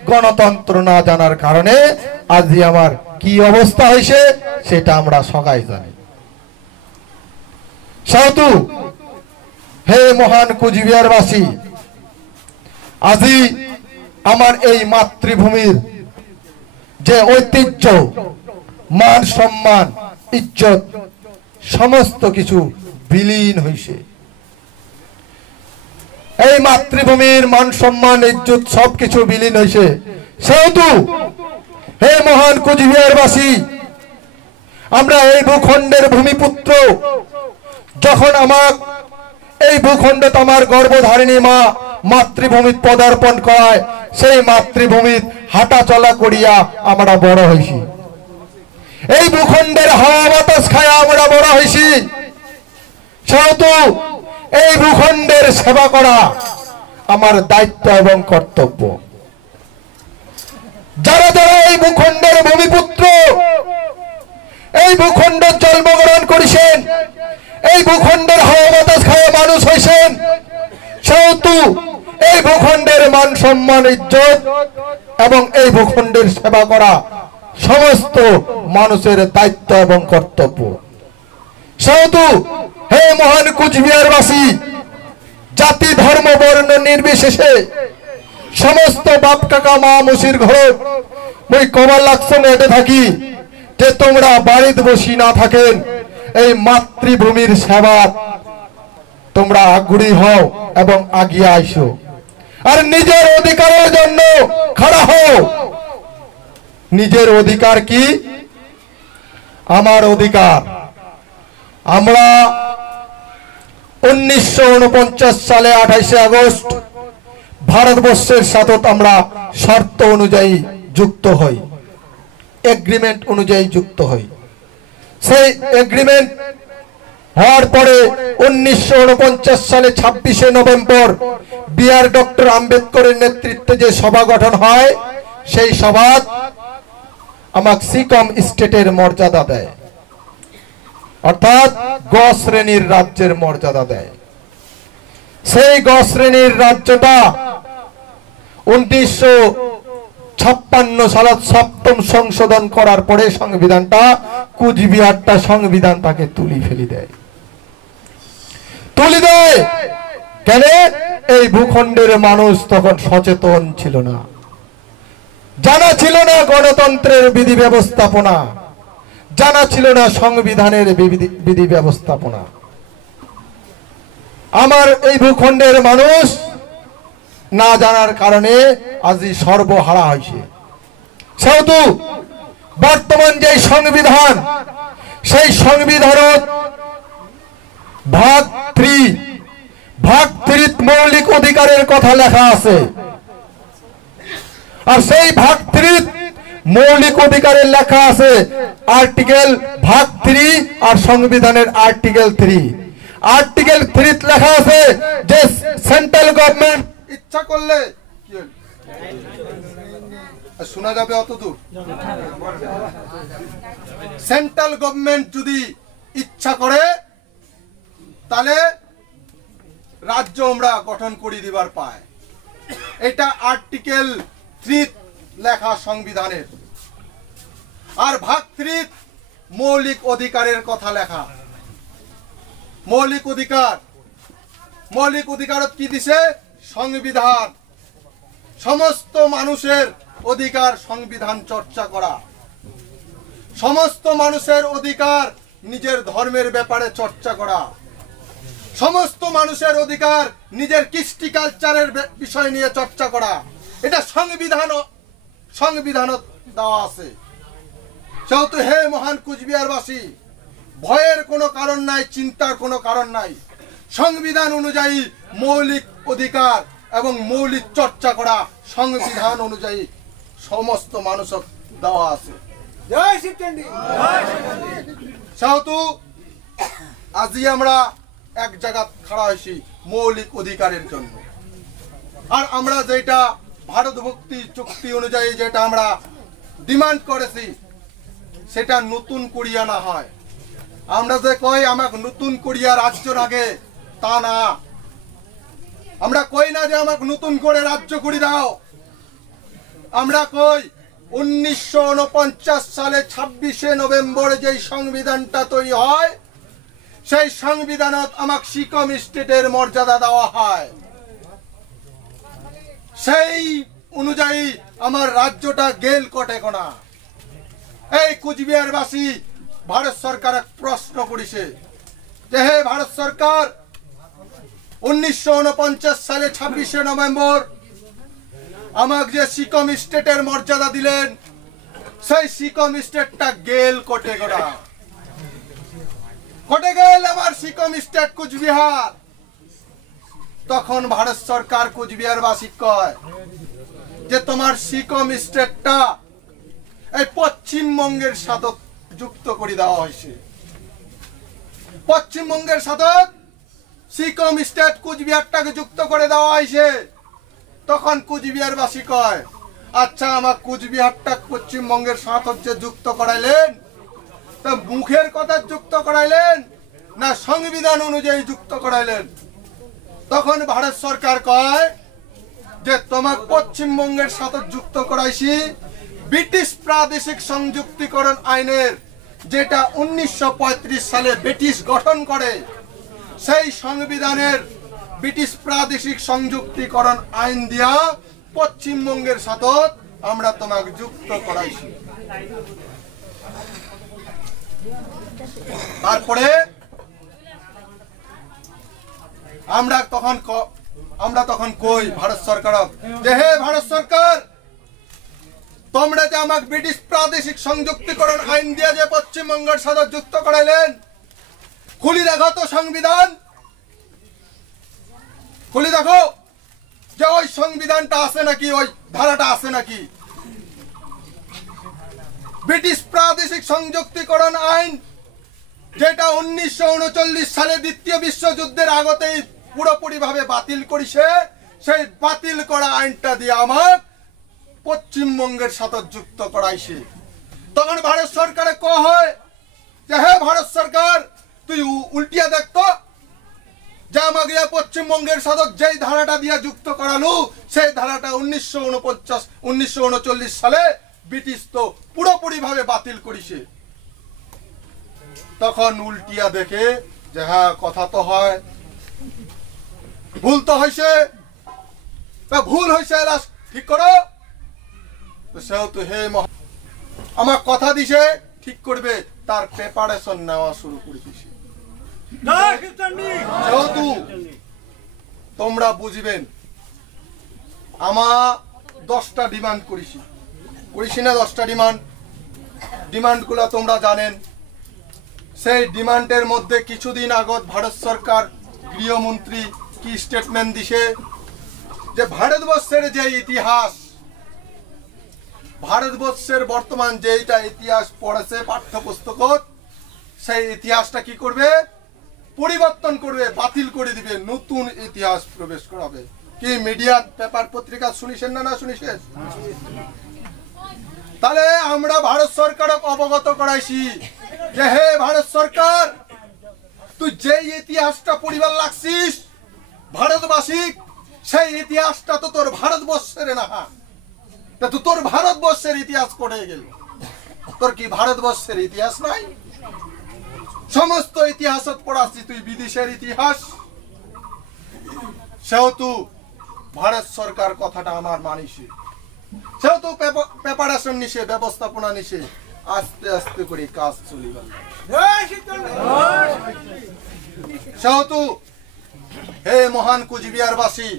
গণতন্ত্র না জানার কারণে আজই আমার কি অবস্থা হয়েছে সেটা আমরা সবাই জানি। সেহেতু হে মহান কুচবিহারবাসী, আজই আমার এই মাতৃভূমির যে ঐতিহ্য, মান সম্মান, ইজ্জত সমস্ত কিছু বিলীন হয়েছে। এই মাতৃভূমির মান সম্মান, ইজ্জত সবকিছু বিলীন হয়েছে। সেহেতু হে মহান কুচবিহারবাসী, আমরা এই ভূখণ্ডের ভূমিপুত্র। যখন আমার এই ভূখণ্ড আমার গর্ভধারিণী মা মাতৃভূমি পদার্পণ করায়, সেই মাতৃভূমির হাঁটা চলা করিয়া আমরা বড় হয়েছি। এই ভূখণ্ডের হাওয়া বাতাস খায়া আমরা বড় হয়েছি। সেহেতু এই ভূখণ্ডের সেবা করা আমার দায়িত্ব এবং কর্তব্য। যারা যারা এই ভূখণ্ডের ভূমিপুত্র, এই ভূখণ্ডে জন্মগ্রহণ করেছেন, এই ভূখণ্ডের হাওয়া বাতাস খাওয়া মানুষ হয়েছেন, সেহেতু এই ভূখণ্ডের মান সম্মান, ইজ্জত এবং এই ভূখণ্ডের সেবা করা সমস্ত মানুষের দায়িত্ব এবং কর্তব্য। সেহেতু হে মহান কুচবিহারবাসী, জাতি ধর্ম বর্ণ নির্বিশেষে সমস্ত বাপ কাকা মা মুসির ঘর ওই কবার লাগছে এটে থাকি যে তোমরা বাড়িতে বসি না থাকেন, এই মাতৃভূমির সেবা তোমরা আগ্রহী হও এবং আগিয়ে আইসো, আর নিজের অধিকারের জন্য খাড়া হও। নিজের অধিকার কি? আমার অধিকার। আমরা 1949 সালে 28 আগস্ট ভারতবর্ষের সাথে আমরা শর্ত অনুযায়ী যুক্ত হই, এগ্রিমেন্ট অনুযায়ী যুক্ত হই। সেই এগ্রিমেন্ট হওয়ার পরে 1949 সালে 26 নভেম্বর বিআর ডক্টর আম্বেদকরের নেতৃত্বে যে সভা গঠন হয়, সেই সভা আমাকে সিকম স্টেটের মর্যাদা দেয়, অর্থাৎ গ শ্রেণীর রাজ্যের মর্যাদা দেয়। সেই গ শ্রেণীর রাজ্যটা 1956 সালত সপ্তম সংশোধন করার পরে সংবিধানটা, কুচবিহারটা সংবিধান তাকে তুলি ফেলি দেয়। তুলি দেয় কেন? এই ভূখণ্ডের মানুষ তখন সচেতন ছিল না, জানা ছিল না গণতন্ত্রের বিধি ব্যবস্থাপনা, জানা ছিল না সংবিধানের বিধি ব্যবস্থাপনা। আমার এই ভূখণ্ডের মানুষ না জানার কারণে আজই সর্বহারা হয়েছে। সেহেতু বর্তমান যে সংবিধান, সেই সংবিধানত ভাগ 3 মৌলিক অধিকারের কথা লেখা আছে। আর সেই ভাগ 3 মৌলিক অধিকারের লেখা আছে আর্টিকেল ভাগ 3 আর সংবিধানের আর্টিকেল 3। আর্টিকেল 3 লেখা আছে যে সেন্ট্রাল গভর্নমেন্ট ইচ্ছা করলে শোনা যাবে অতদূর, সেন্ট্রাল গভর্নমেন্ট যদি ইচ্ছা করে তাহলে রাজ্য আমরা গঠন করে দিবার পায়। এটা আর্টিকেল 3 লেখা সংবিধানের। আর ভাগ 3 মৌলিক অধিকারের কথা লেখা। মৌলিক অধিকার কি দিছে? সংবিধান। সমস্ত মানুষের অধিকার সংবিধান চর্চা করা, সমস্ত মানুষের অধিকার নিজের ধর্মের ব্যাপারে চর্চা করা, সমস্ত মানুষের অধিকার নিজের কৃষ্টি কালচারের বিষয় নিয়ে চর্চা করা। এটা সংবিধান দেওয়া আছে। সেহেতু হে মহান কুচবিহারবাসী, ভয়ের কোনো কারণ নাই, চিন্তার কোনো কারণ নাই। সংবিধান অনুযায়ী মৌলিক অধিকার এবং মৌলিক চর্চা করা সংবিধান অনুযায়ী সমস্ত মানুষের দেওয়া আছে। সেহেতু আজি আমরা এক জায়গা খাড়া হয়েছি মৌলিক অধিকারের জন্য। আর আমরা যেটা ভারত মুক্তি চুক্তি অনুযায়ী যেটা আমরা ডিমান্ড করেছি সেটা নতুন করিয়া না হয়। আমরা যে কই আমাকে নতুন করিয়া রাজ্য লাগে তা না। আমরা কই না যে আমাকে নতুন করে রাজ্য করে দাও। আমরা কই 1949 সালে 26শে নভেম্বর যেই সংবিধানটা তৈরি হয় সেই সংবিধানত আমাকে সিকম স্টেটের মর্যাদা দেওয়া হয়। সেই অনুযায়ী আমার রাজ্যটা গেল কটে কোনা। এই কুচবিহারবাসী ভারত সরকার প্রশ্ন করেছে যে হে ভারত সরকার 1949 সালে 26শে নভেম্বর আমাকে যে সিকম স্টেটের মর্যাদা দিলেন সেই সিকম স্টেটটা গেল কটে কোনা। কটে গেল আমার সিকম স্টেট কুচবিহার। তখন ভারত সরকার কুচবিহারবাসী কয় যে তোমার সিকম স্টেটটা এই পশ্চিমবঙ্গের সাথে যুক্ত করে দেওয়া হয়েছে। পশ্চিমবঙ্গের সাথে সিকম স্টেট কুচবিহারটাকে যুক্ত করে দেওয়া হয়েছে। তখন কুচবিহারবাসী কয় আচ্ছা আমার কুচবিহারটা পশ্চিমবঙ্গের সাথে যে যুক্ত করাইলেন তা মুখের কথা যুক্ত করাইলেন না সংবিধান অনুযায়ী যুক্ত করাইলেন? তখন ভারত সরকার কয় যে তোমাকে পশ্চিমবঙ্গের সাথে যুক্ত করাইছি ব্রিটিশ প্রাদেশিক সংযুক্তিকরণ আইনের যেটা 1935 সালে ব্রিটিশ গঠন করে সেই সংবিধানের ব্রিটিশ প্রাদেশিক সংযুক্তিকরণ আইন দিয়া পশ্চিমবঙ্গের সাথে আমরা তোমাকে যুক্ত করাইছি। তারপরে আমরা তখন কই ভারত সরকার যে হে ভারত সরকার তোমরা যে আমাকে ব্রিটিশ প্রাদেশিক সংযুক্তিকরণ আইন দিয়ে যে পশ্চিমবঙ্গের সাথে যুক্ত করাইলেন খুলি দেখো তো সংবিধান। খুলি দেখো যে ওই সংবিধানটা আছে নাকি, ওই ধারাটা আছে নাকি। ব্রিটিশ প্রাদেশিক সংযুক্তিকরণ আইন যেটা 1939 সালে দ্বিতীয় বিশ্বযুদ্ধের আগতেই পুরোপুরি ভাবে বাতিল করেছে সেই বাতিল করা আইনটা দিয়ে আমার পশ্চিমবঙ্গের সাথে যুক্ত করাইছে। তখন ভারত সরকারে কয় যে হে ভারত সরকার তুই উল্টিয়া দেখতো যে আমাকে পশ্চিমবঙ্গের সাথে যেই ধারাটা দিয়ে যুক্ত করালো সেই ধারাটা 1939 সালে ব্রিটিশ তো পুরোপুরি ভাবে বাতিল করেছে। তখন উল্টিয়া দেখে যে হ্যাঁ কথা তো হয়, ভুল তো হয়েছে, ভুল হয়েছে ঠিক করো। সেহেতু হে আমার কথা দিছে ঠিক করবে তার প্রিপারেশন নেওয়া শুরু করে দিছে। যেহেতু তোমরা বুঝবেন আমার 10টা ডিমান্ড করেছি না, 10টা ডিমান্ড গুলা তোমরা জানেন। সেই ডিমান্ডের মধ্যে কিছুদিন আগত ভারত সরকার গৃহমন্ত্রী কি স্টেটমেন্ট দিছে যে ভারতবর্ষের যে ইতিহাস, ভারতবর্ষের বর্তমান যেটা ইতিহাস পড়েছে পাঠ্যপুস্তকত সেই ইতিহাসটা কি করবে, পরিবর্তন করবে, বাতিল করে দিবে, নতুন ইতিহাস প্রবেশ করাবে। কি মিডিয়া পেপার পত্রিকা শুনিছেন না শুনিছেন? তাহলে আমরা ভারত সরকারক অবগত করাইছি যে হে ভারত সরকার তুই যে ইতিহাসটা পরিবার লাগছিস ভারতবাসী সেই ইতিহাসটা তো তোর ভারতবর্ষের না, তা তো তোর ভারতবর্ষের ইতিহাস পড়ে গেল। তোর কি ভারতবর্ষের ইতিহাস নাই? সমস্ত ইতিহাস পড়াচ্ছি তুই বিদেশের ইতিহাস। সেহেতু ভারত সরকার কথাটা আমার মানিছে, সেহেতু প্রিপারেশন নিছে, ব্যবস্থাপনা নিছে, আস্তে আস্তে করে কাজ চলিবে। সেহেতু হে মহান কুচবিহারবাসী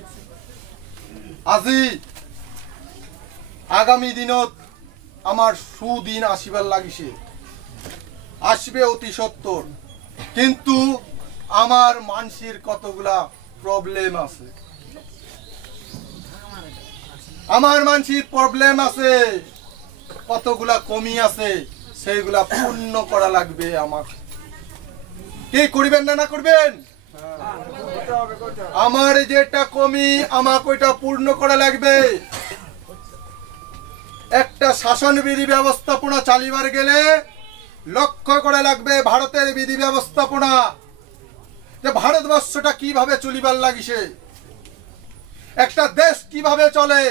আজি আগামী দিনত আমার সুদিন আসিবার লাগিছে, আসবে অতি সত্তর। কিন্তু আমার মানসির কতগুলা প্রবলেম আছে, আমার মানসির প্রবলেম আছে, কতগুলা কমি আছে, সেইগুলা পূর্ণ করা লাগবে আমাকে। কি করবেন না না করবেন? আমার যেটা কমি আমাকে ওইটা পূর্ণ করা লাগবে। একটা শাসন বিধি ব্যবস্থাপনা চালিবার গেলে লক্ষ্য করা লাগবে ভারতের বিধি ব্যবস্থাপনা, যে ভারতবর্ষটা কিভাবে চলিবার লাগিছে, একটা দেশ কিভাবে চলে,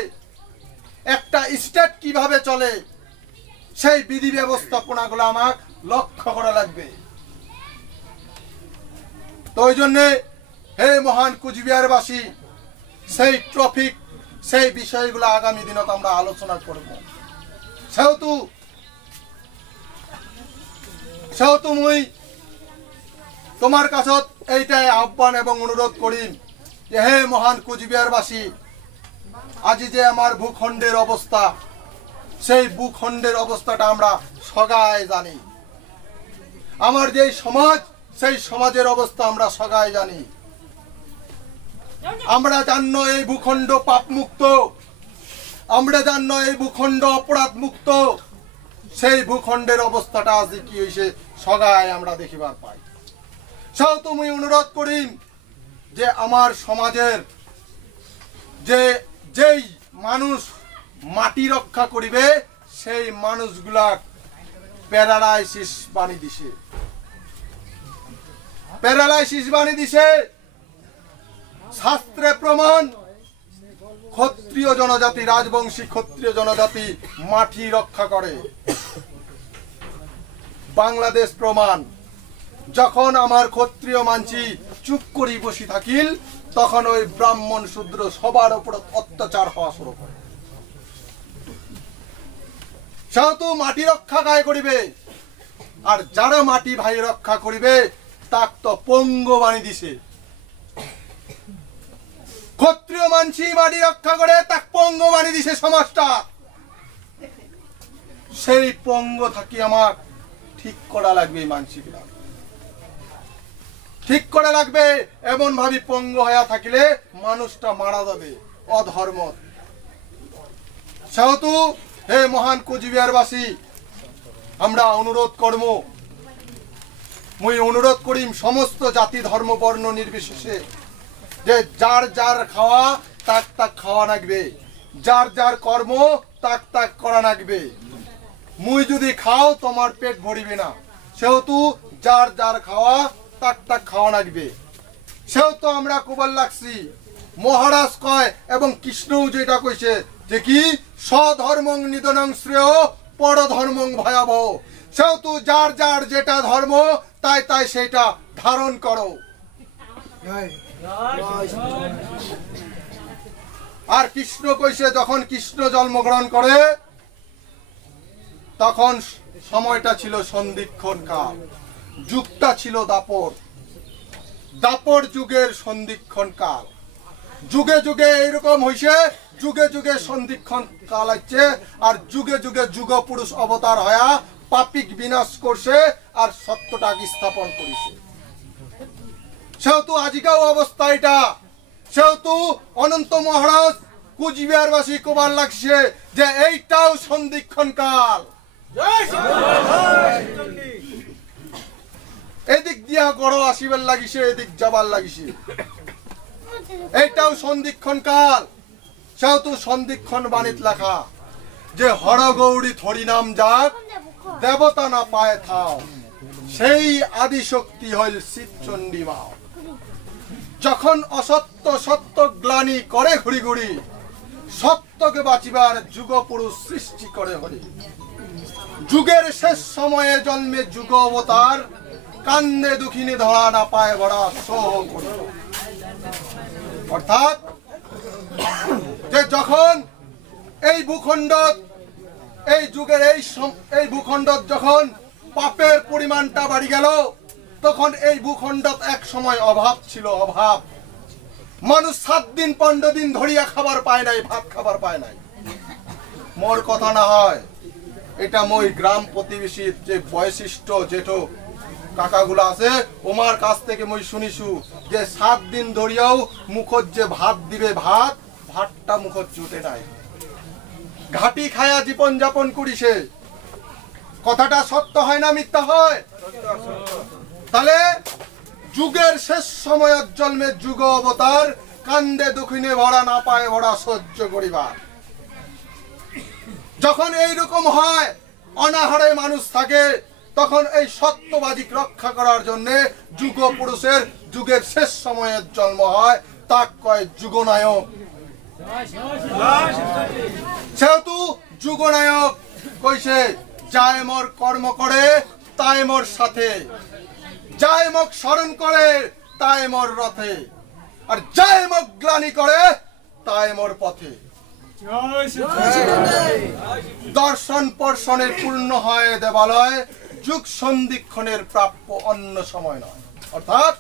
একটা স্টেট কিভাবে চলে, সেই বিধি ব্যবস্থাপনাগুলো আমাকে লক্ষ্য করা লাগবে। তো ওই জন্যে হে মহান কুচবিহারবাসী, সেই ট্রফিক সেই বিষয়গুলো আগামী দিনত আমরা আলোচনা করব। সেহেতু মুই তোমার কাছে এইটাই আহ্বান এবং অনুরোধ করি যে হে মহান কুচবিহারবাসী, আজ যে আমার ভূখণ্ডের অবস্থা, সেই ভূখণ্ডের অবস্থাটা আমরা সগায় জানি। আমার যে সমাজ, সেই সমাজের অবস্থা আমরা সগায় জানি। আমরা জানো এই ভূখণ্ড পাপ মুক্ত, আমরা জানো এই ভূখণ্ড অপরাধ মুক্ত। সেই ভূখণ্ডের অবস্থাটা আজ কি হয়েছে সগায় আমরা দেখিবার পাই। সেও তুমি অনুরোধ করি যে আমার সমাজের যেই মানুষ মাটি রক্ষা করিবে, সেই মানুষগুলা প্যারালাইসিস বানি দিছে, প্যারালাইসিস বানি দিছে। শাস্ত্রে প্রমাণ, ক্ষত্রিয় জনজাতি, রাজবংশী ক্ষত্রিয় জনজাতি মাটি রক্ষা করে। বাংলাদেশ প্রমাণ, যখন আমার ক্ষত্রিয় মানছি চুপ করি বসে থাকিল, তখন ওই ব্রাহ্মণ শূদ্র সবার উপর অত্যাচার হওয়া শুরু করে। সেহেতু মাটি রক্ষা গায়ে করিবে, আর যারা মাটি ভাই রক্ষা করিবে তাক তো পঙ্গ বানি দিছে। ক্ষত্রিয় মানছি মাটি রক্ষা করে তাক পঙ্গ বানি দিছে সমাজটা। সেই পঙ্গ থাকি আমার ঠিক করা লাগবে, মানসিকরা ঠিক করা লাগবে। এমন ভাবে পঙ্গ হয়ে থাকিলে মানুষটা মারা যাবে অধর্ম। সেহেতু হে মহান কুচবিহারবাসী, আমরা অনুরোধ করব, মুই অনুরোধ করি সমস্ত জাতি ধর্ম বর্ণ নির্বিশেষে, যে যার যার খাওয়া তাক তাক খাওয়া লাগবে, যার যার কর্ম তাক তাক করা লাগবে। মুই যদি খাও তোমার পেট ভরিবে না, সেহেতু যার যার খাওয়া তাক তাক খাওয়া লাগবে। সেহেতু আমরা কুবল লাগছি, মহারাজ কয় এবং কৃষ্ণও যেটা কইছে যে কি স্বধর্মং নিধনং শ্রেয় পরধর্মং ভয়াবহ। সেহেতু যার যার যেটা ধর্ম তাই তাই সেটা ধারণ করো। আর কৃষ্ণ কইছে, যখন কৃষ্ণ জন্মগ্রহণ করে তখন সময়টা ছিল সন্ধিক্ষণ কাল, যুগটা ছিল দাপর, দাপর যুগের সন্ধিক্ষণ কাল। যুগে যুগে এইরকম হইছে, যুগে যুগে সন্ধিক্ষণ কাল আছে, আর যুগে যুগে যুগ পুরুষ অবতার হয়া পাপিক বিনাশ করছে আর সত্যটাকে স্থাপন করেছে। সেহেতু আজিকাও অবস্থা এটা। সেহেতু অনন্ত মহারাজ কুচবিহারবাসী কোবার লাগছে যে এইটাও সন্ধিক্ষণ কাল। এদিক দিয়া গড় আসিবার লাগিছে, এদিক যাবার লাগিছে, এইটাও সন্ধিক্ষণ কাল। সেহেতু সন্ধিক্ষণ বাণীত লেখা যে হরগৌরী থরি নাম যাক দেবতা না পায় থাও, সেই আদি শক্তি হইল শিবচণ্ডী মা। যখন অসত্য সত্য গ্লানি করে ঘুরি ঘুরি, সত্যকে বাঁচিবার যুগ পুরুষ সৃষ্টি করে হরি। যুগের শেষ সময়ে জন্মে যুগ অবতার, কান্দে দুঃখিনী ধরা না পায় ভরা সহ করি। অর্থাৎ যে যখন এই ভূখণ্ড, এই যুগের এই ভূখণ্ড যখন পাপের পরিমাণটা বাড়ি গেল, তখন এই ভূখণ্ডত এক সময় অভাব ছিল, অভাব। মানুষ 7 দিন 15 দিন ধরিয়া খাবার পায় নাই, ভাত খাবার পায় নাই। মোর কথা না হয়, এটা মই গ্রাম প্রতিবেশীর যে বয়সিষ্ঠ জেঠো কাকাগুলো আছে ওমার কাছ থেকে মই শুনিছু যে 7 দিন ধরিয়াও মুখত যে ভাত দিবে, ভাতটা মুখত জুটে নাই, ঘাটি খায়া জীবন যাপন করিছে। কথাটা সত্য হয় না মিথ্যা হয়? তাহলে যুগের শেষ সময়ের জন্মে যুগ অবতার, কান্দে দক্ষিণে ভরা না পায় ভরা সহ্য করিবার। যখন এইরকম হয়, অনাহারে মানুষ থাকে, তখন এই সত্যবাদী রক্ষা করার জন্য যুগ পুরুষের যুগের শেষ সময়ের জন্ম হয়, তাক কয় যুগনায়ক। সেহেতু যুগনায়ক কইছে, যায় মোর কর্ম করে তাই মোর সাথে, যায় মোক স্মরণ করে তাই মোর রথে, আর যায় মোক গ্লানি করে তাই মোর পথে। দর্শন পর্ষণের পূর্ণ হয় দেবালয়, যুগ সন্ধিক্ষণের প্রাপ্য অন্য সময় নয়। অর্থাৎ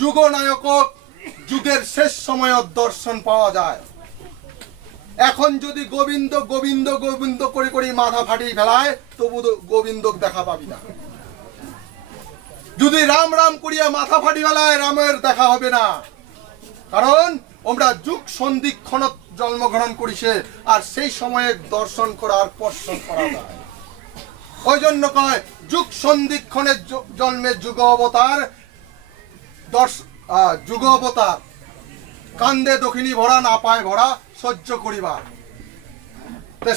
যুগনায়ক যুগের শেষ সময় দর্শন পাওয়া যায়। এখন যদি গোবিন্দ গোবিন্দ গোবিন্দ করে করে মাথা ফাটিয়ে ফেলায়, তবু গোবিন্দ দেখা পাবি না। যদি রাম রাম করিয়া মাথা ফাটি ফেলায়, রামের দেখা হবে না। কারণ আমরা যুগ সন্ধিক্ষণ জন্মগ্রহণ করিছে, আর সেই সময়ে দর্শন করার পর্ষণ করা যায়। ওই জন্য কয় যুগ সন্ধিক্ষণের জন্মে যুগ অবতার, যুগ অবতার, কান্দে দক্ষিণী ভরা না পায় ভরা সহ্য করিবার।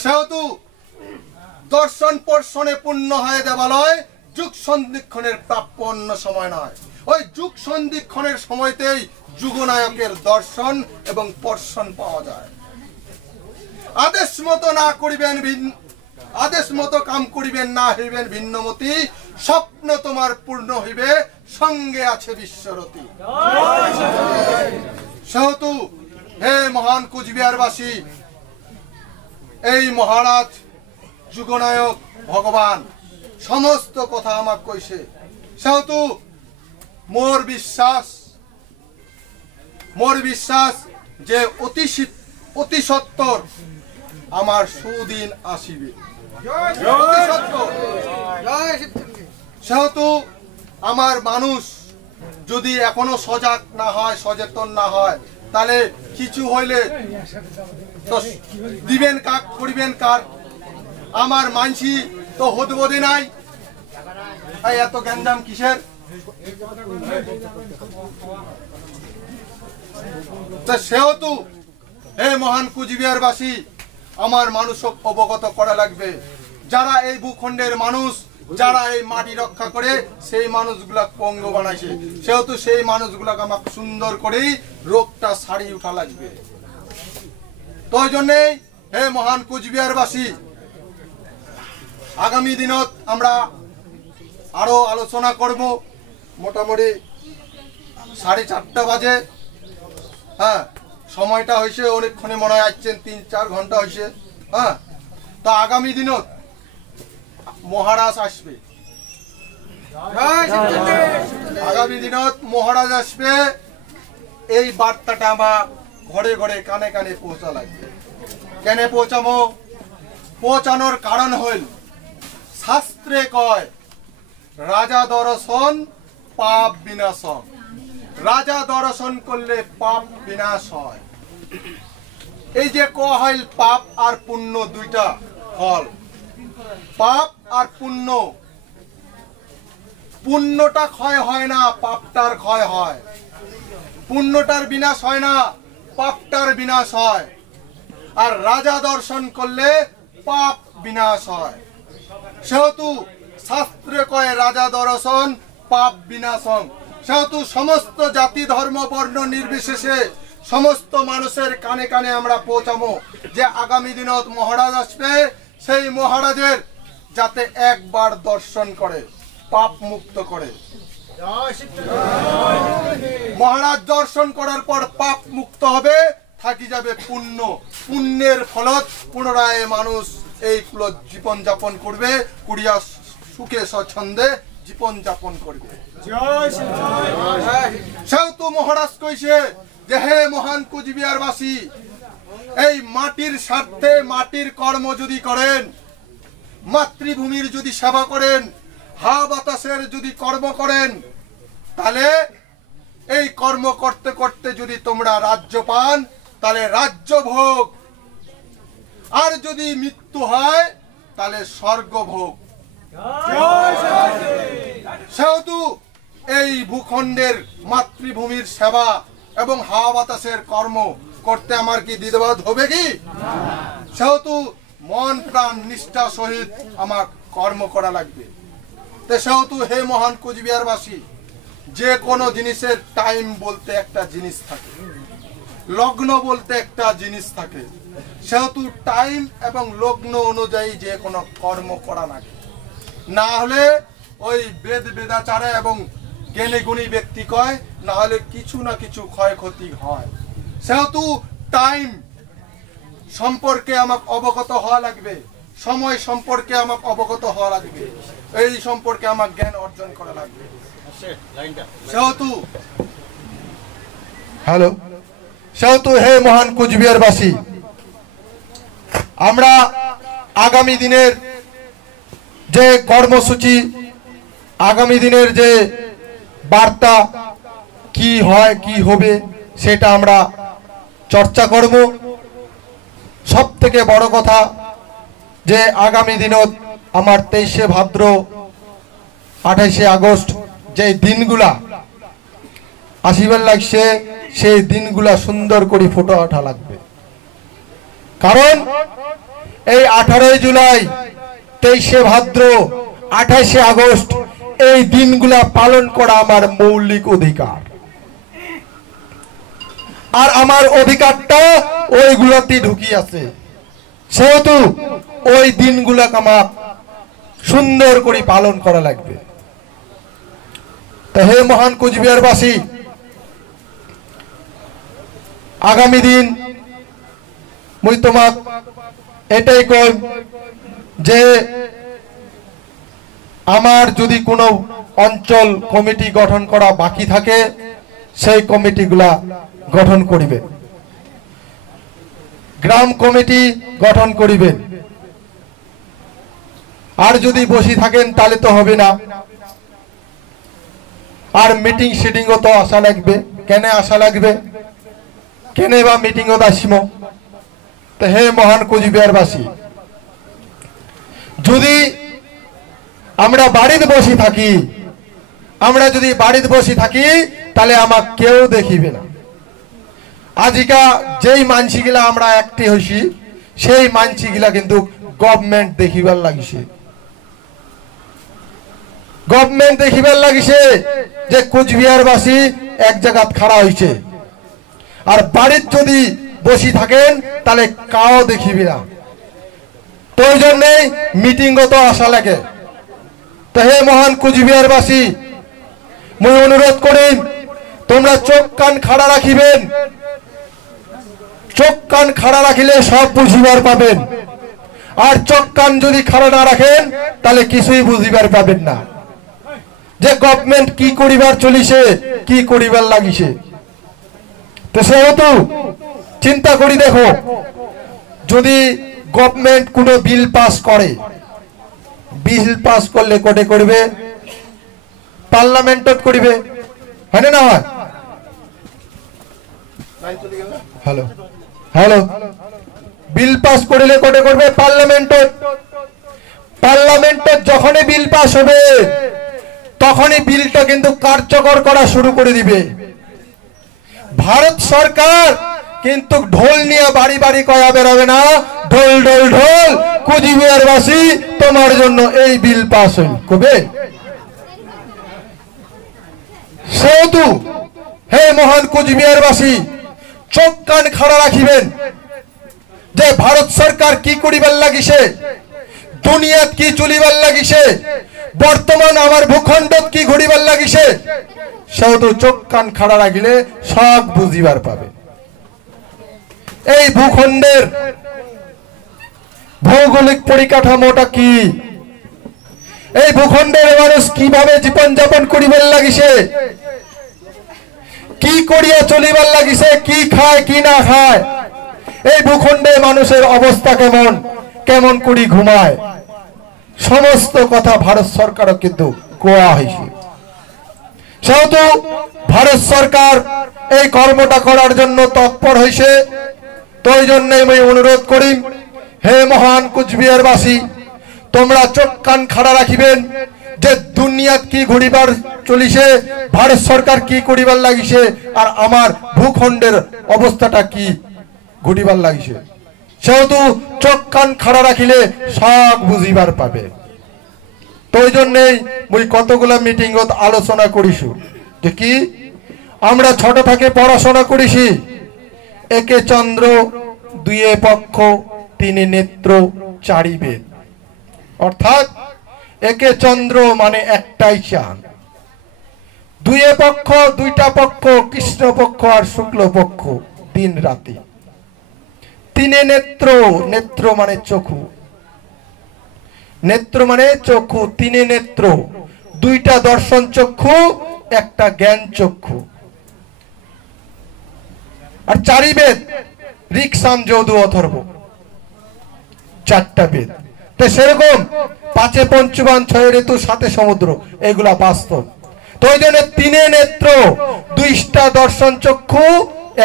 সেহেতু দর্শন পর্ষণে পূর্ণ হয় দেবালয়, যুগ সন্ধিক্ষণের প্রাপ্য অন্য সময় নয়। ওই যুগ সন্ধিক্ষণের সময়তেই যুগনায়কের দর্শন এবং পর্ষণ পাওয়া যায়। আদেশ মতো না করিবেন, আদেশ মতো কাম করিবেন না, হইবেন ভিন্নমতি, স্বপ্ন তোমার পূর্ণ হইবে, সঙ্গে আছে বিশ্বরতি। সেহেতু হে মহান কুচবিহারবাসী, এই মহারাজ যুগনায়ক ভগবান সমস্ত কথা আমাকে কইছে। সেহেতু মোর বিশ্বাস যে অতি সত্তর আমার সুদিন আসিবে। সেহেতু আমার মানুষ যদি এখনো সজাগ না হয়, সচেতন না হয়, তাহলে কিছু হইলে তো দিবেন কাক, করিবেন কার। আমার মানসি তো হদবদে নাই, এত গ্যাঞ্জাম কিসের? সেহেতু হে মহান কুচবিহারবাসী, আমার মানুষ অবগত করা লাগবে। যারা এই ভূখণ্ডের মানুষ, যারা এই মাটি রক্ষা করে, সেই মানুষগুলা পঙ্গ বানাইছে। সেহেতু সেই মানুষগুলাকে আমাকে সুন্দর করেই রোগটা সারিয়ে উঠা লাগবে। তো ওই জন্যেই হে মহান কুচবিহারবাসী, আগামী দিনত আমরা আরো আলোচনা করব। মোটামুটি 4:30 বাজে। হ্যাঁ, সময়টা হয়েছে অনেকক্ষণে, মনে হয় আসছেন 3-4 ঘন্টা হয়েছে। হ্যাঁ, তো আগামী দিনত মহারাজ আসবে। আগামী দিনত মহারাজ আসবে, এই বার্তাটা আমার ঘরে ঘরে কানে কানে পৌঁছা লাগবে। কেন পৌঁছানোর কারণ হইল, শাস্ত্রে কয় রাজা দর্শন পাপ বিনাশন। রাজা দর্শন করলে পাপ বিনাশ হয়। এই যে কয়া হইল পাপ আর পুণ্য দুইটা ফল। পাপ আর পুণ্য, পুণ্যটা ক্ষয় হয় না, পাপটার ক্ষয় হয়। পুণ্যটার বিনাশ হয় না, পাপটার বিনাশ হয়। আর রাজা দর্শন করলে পাপ বিনাশ হয়। সেহেতু শাস্ত্রে কয় রাজা দর্শন পাপ বিনাশন। সেহেতু সমস্ত জাতি ধর্ম বর্ণ নির্বিশেষে সমস্ত মানুষের কানে কানে আমরা পৌঁছাবো যে আগামী দিনত মহারাজ আসবে, সেই মহারাজের যাতে একবার দর্শন করে পাপ মুক্ত করে। মহারাজ দর্শন করার পর পাপ মুক্ত হবে, থাকি যাবে পুণ্য। পুণ্যের ফলত পুনরায় মানুষ এই কুল জীবন যাপন করবে, কুড়িয়া সুখে স্বচ্ছন্দে জীবন যাপন করবে। সেহেতু মহারাজ কইছে যে হে মহান কুচবিহারবাসী, এই মাটির স্বার্থে মাটির কর্ম যদি করেন, মাতৃভূমির যদি সেবা করেন, হাওয়া বাতাসের যদি কর্ম করেন, তাহলে এই কর্ম করতে করতে যদি তোমরা রাজ্য পান, তাহলে রাজ্য ভোগ। আর যদি মৃত্যু হয়, তাহলে স্বর্গ ভোগ। সেহেতু এই ভূখণ্ডের মাতৃভূমির সেবা এবং হাওয়া বাতাসের কর্ম করতে আমার কি দ্বিধাবোধ হবে কি? সেহেতু মন প্রাণ নিষ্ঠা সহিত আমার কর্ম করা লাগবে। তো সেহেতু হে মহান কুচবিহারবাসী, যে কোনো জিনিসের টাইম বলতে একটা জিনিস থাকে, লগ্ন বলতে একটা জিনিস থাকে। সেহেতু টাইম এবং লগ্ন অনুযায়ী যে কোনো কর্ম করা লাগে, না হলে ওই বেদ বেদাচারে এবং জ্ঞানী গুণী ব্যক্তি কয়, না হলে কিছু না কিছু ক্ষয়ক্ষতি হয়। সেহেতু টাইম সম্পর্কে আমাকে অবগত হওয়া লাগবে, সময় সম্পর্কে আমাকে অবগত হওয়া লাগবে, এই সম্পর্কে আমার জ্ঞান অর্জন করা লাগবে। সেহেতু সেহেতু হে মহান কুচবিহারবাসী, আমরা আগামী দিনের যে কর্মসূচি, আগামী দিনের যে বার্তা কি হয় কি হবে সেটা আমরা চর্চা করব। সব থেকে বড় কথা যে আগামী দিনত আমার 23শে ভাদ্র 28শে আগস্ট যে দিনগুলা আসিবার লাগছে, সেই দিনগুলা সুন্দর করে ফটো ওঠা লাগবে। কারণ এই 18 জুলাই, 23শে ভাদ্র, 28শে আগস্ট এই দিনগুলা পালন করা আমার মৌলিক অধিকার। আর আমার অধিকারটা ওইগুলাতে ঢুকি আছে। সেহেতু ওই দিনগুলাকে আমার সুন্দর করে পালন করা লাগবে। তো হে মহান কুচবিহারবাসী, আগামী দিন মুই তোমাক এটাই কই যে আমার যদি কোনো অঞ্চল কমিটি গঠন করা বাকি থাকে, সেই কমিটিগুলা গঠন করিবে, গ্রাম কমিটি গঠন করিবেন। আর যদি বসে থাকেন তাহলে তো হবে না। আর মিটিং সিটিংও তো আসা লাগবে। কেন আসা লাগবে? কেন বা মিটিংও আসিম? তো হে মহান কুচবিহারবাসী, যদি আমরা বাড়িতে বসে থাকি, আমরা যদি বাড়িতে বসে থাকি তাহলে আমার কেউ দেখিবে না। আজিকা যেই মানসিগুলা আমরা একটি হইছি, সেই মানসিগুলা কিন্তু গভর্নমেন্ট দেখিবার লাগিছে। গভর্নমেন্ট দেখিবার লাগিছে যে কুচবিহারবাসী এক জায়গাত খাড়া হইছে। আর বাড়িতে যদি বসে থাকেন তাহলে কাও দেখিবে না। তো ওই জন্যই মিটিংও তো আসা লাগে। তো হে মহান কুচবিহারবাসী, মুই অনুরোধ করি তোমরা চোখ কান খাড়া রাখিবেন। চোখ কান খাড়া রাখিলে সব বুঝিবার পাবেন। আর চোখ কান যদি খাড়া না রাখেন তাহলে কিছুই বুঝিবার পাবেন না যে গভর্নমেন্ট কি করিবার চলিছে, কি করিবার লাগিছে। তো সেহেতু চিন্তা করি দেখো, যদি গভর্নমেন্ট কোনো বিল পাস করে, বিল পাস করলে কোটে করবে, পার্লামেন্টত করিবে, হয় না? হয়। হ্যালো হ্যালো বিল পাস করিলে কোটে করবে, পার্লামেন্টত। পার্লামেন্টত যখনই বিল পাস হবে তখনই বিলটা কিন্তু কার্যকর করা শুরু করে দিবে। ভারত সরকার কিন্তু ঢোল নিয়ে বাড়ি বাড়ি কয়া বেরোবে না, ঢোল ঢোল ঢোল কুচবিহারবাসী তোমার জন্য এই বিল পাস হইল কবে। সেহেতু হে মহান কুচবিহারবাসী, চোখ কান খাড়া রাখিবেন যে ভারত সরকার কি করিবার লাগিছে, দুনিয়াত কি চলিবার লাগিছে, বর্তমান আমার ভূখণ্ডত কি ঘুরিবার লাগিছে। সেহেতু চোখ কান খাড়া রাখিলে সব বুঝিবার পাবে। এই ভূখণ্ডের ভৌগোলিক পরিকাঠামোটা কি, এই ভূখণ্ডের মানুষ কিভাবে জীবন যাপন করিবার লাগিছে, কি করিয়া চলিবার লাগিছে, কি খায় কি না খায়, এই ভূখণ্ডে মানুষের অবস্থা কেমন, কেমন করি ঘুমায়, সমস্ত কথা ভারত সরকারও কিন্তু কোয়া হয়েছে। সেহেতু ভারত সরকার এই কর্মটা করার জন্য তৎপর হয়েছে। তো ওই জন্যই আমি অনুরোধ করি, হে মহান কুচবিহারবাসী, তোমরা চোখ কান খাড়া রাখিবেন যে দুনিয়াত কি ঘুরিবার চলিছে, ভারত সরকার কি করিবার লাগিছে, আর আমার ভূখণ্ডের অবস্থাটা কি ঘটিবার লাগিছে, সেহেতু চোখ কান খাড়া রাখিলে সব বুঝিবার পাবে। তো ওই জন্যই মুই কতগুলা মিটিং আলোচনা করিছু যে কি আমরা ছোট থেকে পড়াশোনা করিছি, একে চন্দ্র, দুয়ে পক্ষ, তিনে নেত্র, চারি বেদ। অর্থাৎ একে চন্দ্র মানে একটাই চাঁদ, দুয়ে পক্ষ, দুইটা পক্ষ, কৃষ্ণ পক্ষ আর শুক্ল পক্ষ, দিন রাতি। তিনে নেত্র, নেত্র মানে চক্ষু, নেত্র মানে চক্ষু, তিনে নেত্র, দুইটা দর্শন চক্ষু, একটা জ্ঞান চক্ষু। আর চারি বেদ, ঋক, সাম, যজু, অথর্ব, চারটা বেদ। তো সেরকম পাঁচে পঞ্চবান, ছয় ঋতু, সাথে সমুদ্র, এগুলা বাস্তব। তো ওই জন্য তিনে নেত্র, দুইটা দর্শন চক্ষু,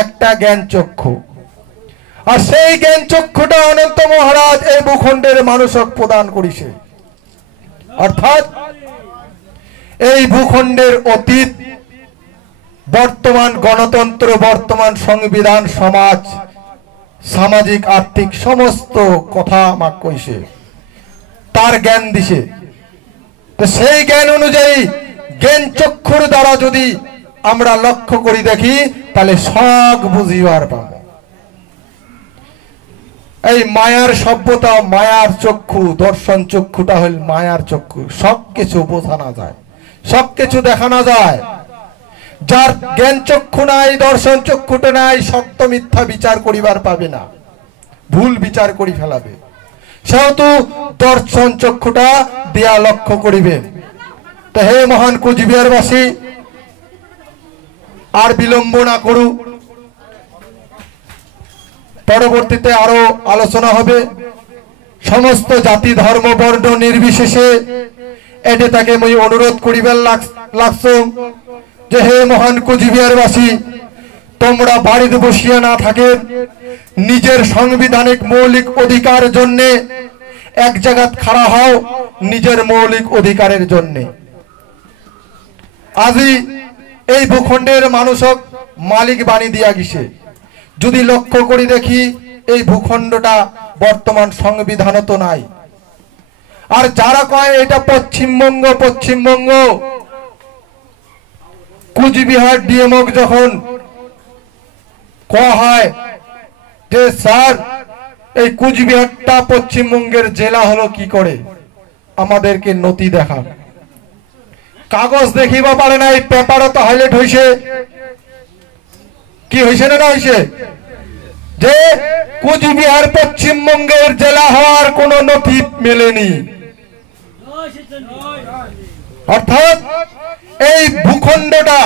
একটা জ্ঞান চক্ষু। আর সেই জ্ঞান চক্ষুটা অনন্ত মহারাজ এই ভূখণ্ডের মানুষক প্রদান করিছে। অর্থাৎ এই ভূখণ্ডের অতীত, বর্তমান গণতন্ত্র, বর্তমান সংবিধান, সমাজ, সামাজিক আর্থিক সমস্ত কথা আমাকে কইছে, তার জ্ঞান দিছে। তো সেই জ্ঞান অনুযায়ী জ্ঞান চক্ষুর দ্বারা যদি আমরা লক্ষ্য করি দেখি, তাহলে সব বুঝিবার পাবো। এই মায়ার সভ্যতা, মায়ার চক্ষু, দর্শন চক্ষুটা হল মায়ার চক্ষু, সবকিছু বোঝানো যায়, সবকিছু দেখানো যায়। যার জ্ঞান চক্ষু নাই, দর্শন চক্ষুটা নাই, সত্য মিথ্যা বিচার করিবার পাবে না, ভুল বিচার করি ফেলাবে। সেহেতু দর্শন চক্ষুটা দেয়া লক্ষ্য করিবে। তো হে মহান কুচবিহারবাসী, আর বিলম্ব না করু, পরবর্তীতে আরো আলোচনা হবে। সমস্ত জাতি ধর্ম বর্ণ নির্বিশেষে এতে তাকে মই অনুরোধ করিবার লাগছ যে হে মহান কুচবিহারবাসী, তোমরা বাড়িতে বসিয়া না থাকে, নিজের সাংবিধানিক মৌলিক অধিকার জন্য এক জায়গায় খাড়া হও, নিজের মৌলিক অধিকারের জন্য। আজি এই ভূখণ্ডের মানুষক মালিক বাণী দিয়া গেছে। যদি লক্ষ্য করি দেখি, এই ভূখণ্ডটা বর্তমান সংবিধানে তো নাই। আর যারা কয় এটা পশ্চিমবঙ্গ, পশ্চিমবঙ্গ, কুচবিহার ডিএমও যখন কয়া হয় যে স্যার এই কুচবিহারটা পশ্চিমবঙ্গের জেলা হলো কি করে, আমাদেরকে নথি দেখান। কাগজ দেখিবা পারে না, এই পেপারও তো হাইলাইট হয়েছে। কি হয়েছে না হয়েছে যে কুচবিহার পশ্চিমবঙ্গের জেলা হওয়ার কোন নথি মেলেনি। অর্থাৎ এই ভূখণ্ডটা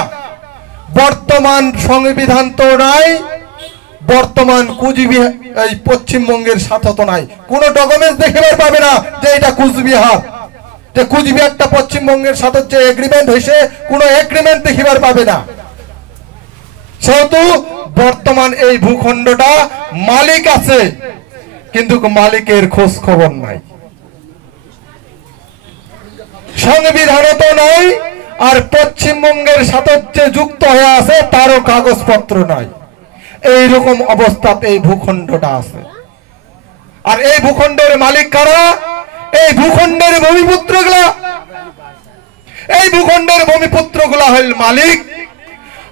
বর্তমান সংবিধান তো নাই, বর্তমান কুচবিহার এই পশ্চিমবঙ্গের সাথে তো নাই, কোন ডকুমেন্টস দেখিবার পাবে না যে এটা কুচবিহার, যে কুচবিহারটা পশ্চিমবঙ্গের সাথে যে এগ্রিমেন্ট হয়েছে, কোন এগ্রিমেন্ট দেখিবার পাবে না। সেহেতু বর্তমান এই ভূখণ্ডটা মালিক আছে, কিন্তু মালিকের খোঁজ খবর নাই, সংবিধান তো নাই, আর পশ্চিমবঙ্গের সাথে যে যুক্ত হয়ে আছে তারও কাগজপত্র নাই। এইরকম অবস্থাতে এই ভূখণ্ডটা আছে। আর এই ভূখণ্ডের মালিক কারা? এই ভূখণ্ডের ভূমিপুত্র গুলা, এই ভূখণ্ডের ভূমিপুত্র গুলা হল মালিক।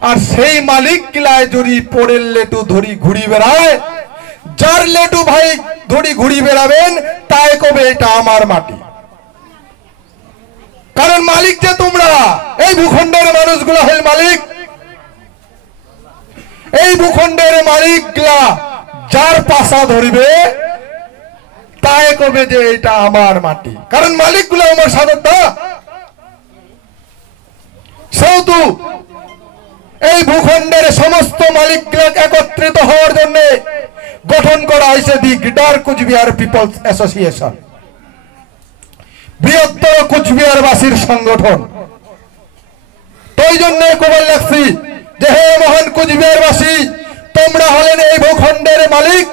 আর সেই মালিক গুলায় যদি পরের লেটু ধরি ঘুরি বেড়ায়, যার লেটু ভাই ধরি ঘুরি বেড়াবেন তাই কবে এটা আমার মাটি। কারণ মালিক যে তোমরা, এই ভূখণ্ডের মানুষগুলো হল মালিক। এই ভূখণ্ডের মালিক গুলা যার পাশা ধরিবে তাই কবে যে এটা আমার মাটি, কারণ মালিক গুলো আমার সাদা। সেহেতু এই ভূখণ্ডের সমস্ত মালিক একত্রিত হওয়ার জন্য গঠন করা হয়েছে the Greater Cooch Behar People's Association, বৃহত্তর কুচবিহারবাসীর সংগঠন। তো এই জন্য কবল লাগছি যে হে মহান কুচবিহারবাসী, তোমরা হলেন এই ভূখণ্ডের মালিক,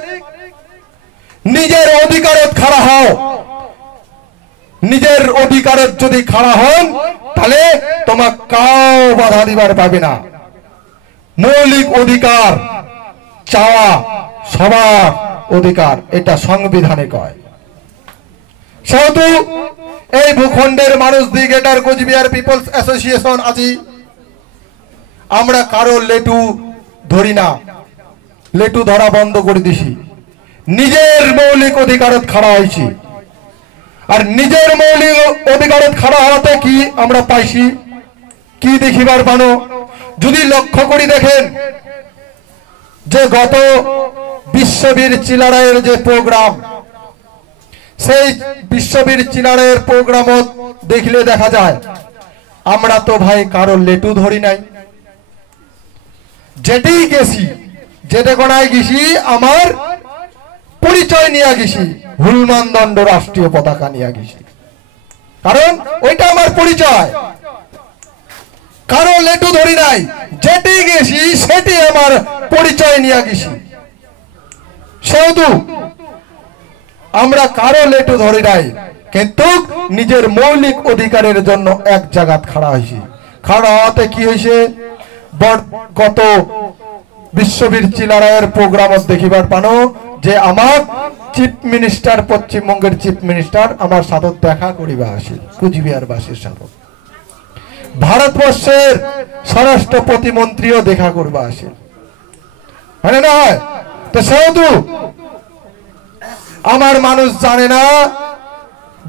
নিজের অধিকারত খাড়া হও। নিজের অধিকারত যদি খাড়া হন তাহলে তোমার কাউ বাধা দিবার পাবে না। মৌলিক অধিকার চাওয়া সবার অধিকার, এটা সংবিধানে কয়। সেহেতু এই ভূখণ্ডের মানুষ the Greater Cooch Behar People's Association আছি, আমরা কারো লেটু ধরি না, লেটু ধরা বন্ধ করে দিছি। নিজের মৌলিক অধিকারত খাড়া হয়েছি, আর নিজের মৌলিক অধিকারত খাড়া হওয়াতে কি আমরা পাইছি, কি দেখিবার পানো? যদি লক্ষ্য করি দেখেন যে গত বিশ্ববীর চিলারায়ের যে প্রোগ্রাম, সেই বিশ্ববীর চিলারায়ের প্রোগ্রামত দেখলে দেখা যায় আমরা তো ভাই কারো লেটু ধরি নাই। যেটি গেছি, যেতে কোনায় গেছি, আমার পরিচয় নিয়ে গেছি, হুলমান দণ্ড রাষ্ট্রীয় পতাকা নিয়ে গেছি, কারণ ওইটা আমার পরিচয়। কারো লেটু ধরি নাই, যেটি গেছি সেটি আমার পরিচয় নিয়ে গেছি। সেহেতু আমরা কারো লেটু ধরি নাই, কিন্তু নিজের মৌলিক অধিকারের জন্য এক জায়গায় খাড়া হয়েছি। খাড়া হওয়াতে কি হয়েছে, গত বিশ্ববীর চিলারায়ের প্রোগ্রাম দেখিবার পানো যে আমার চিফ মিনিস্টার, পশ্চিমবঙ্গের চিফ মিনিস্টার আমার সাথে দেখা করিবা আসিল, কুচবিহারবাসীর সাথে। ভারতবর্ষের স্বরাষ্ট্র প্রতিমন্ত্রীও দেখা করবা আসিল, হয় না? তো সেহেতু আমার মানুষ জানে না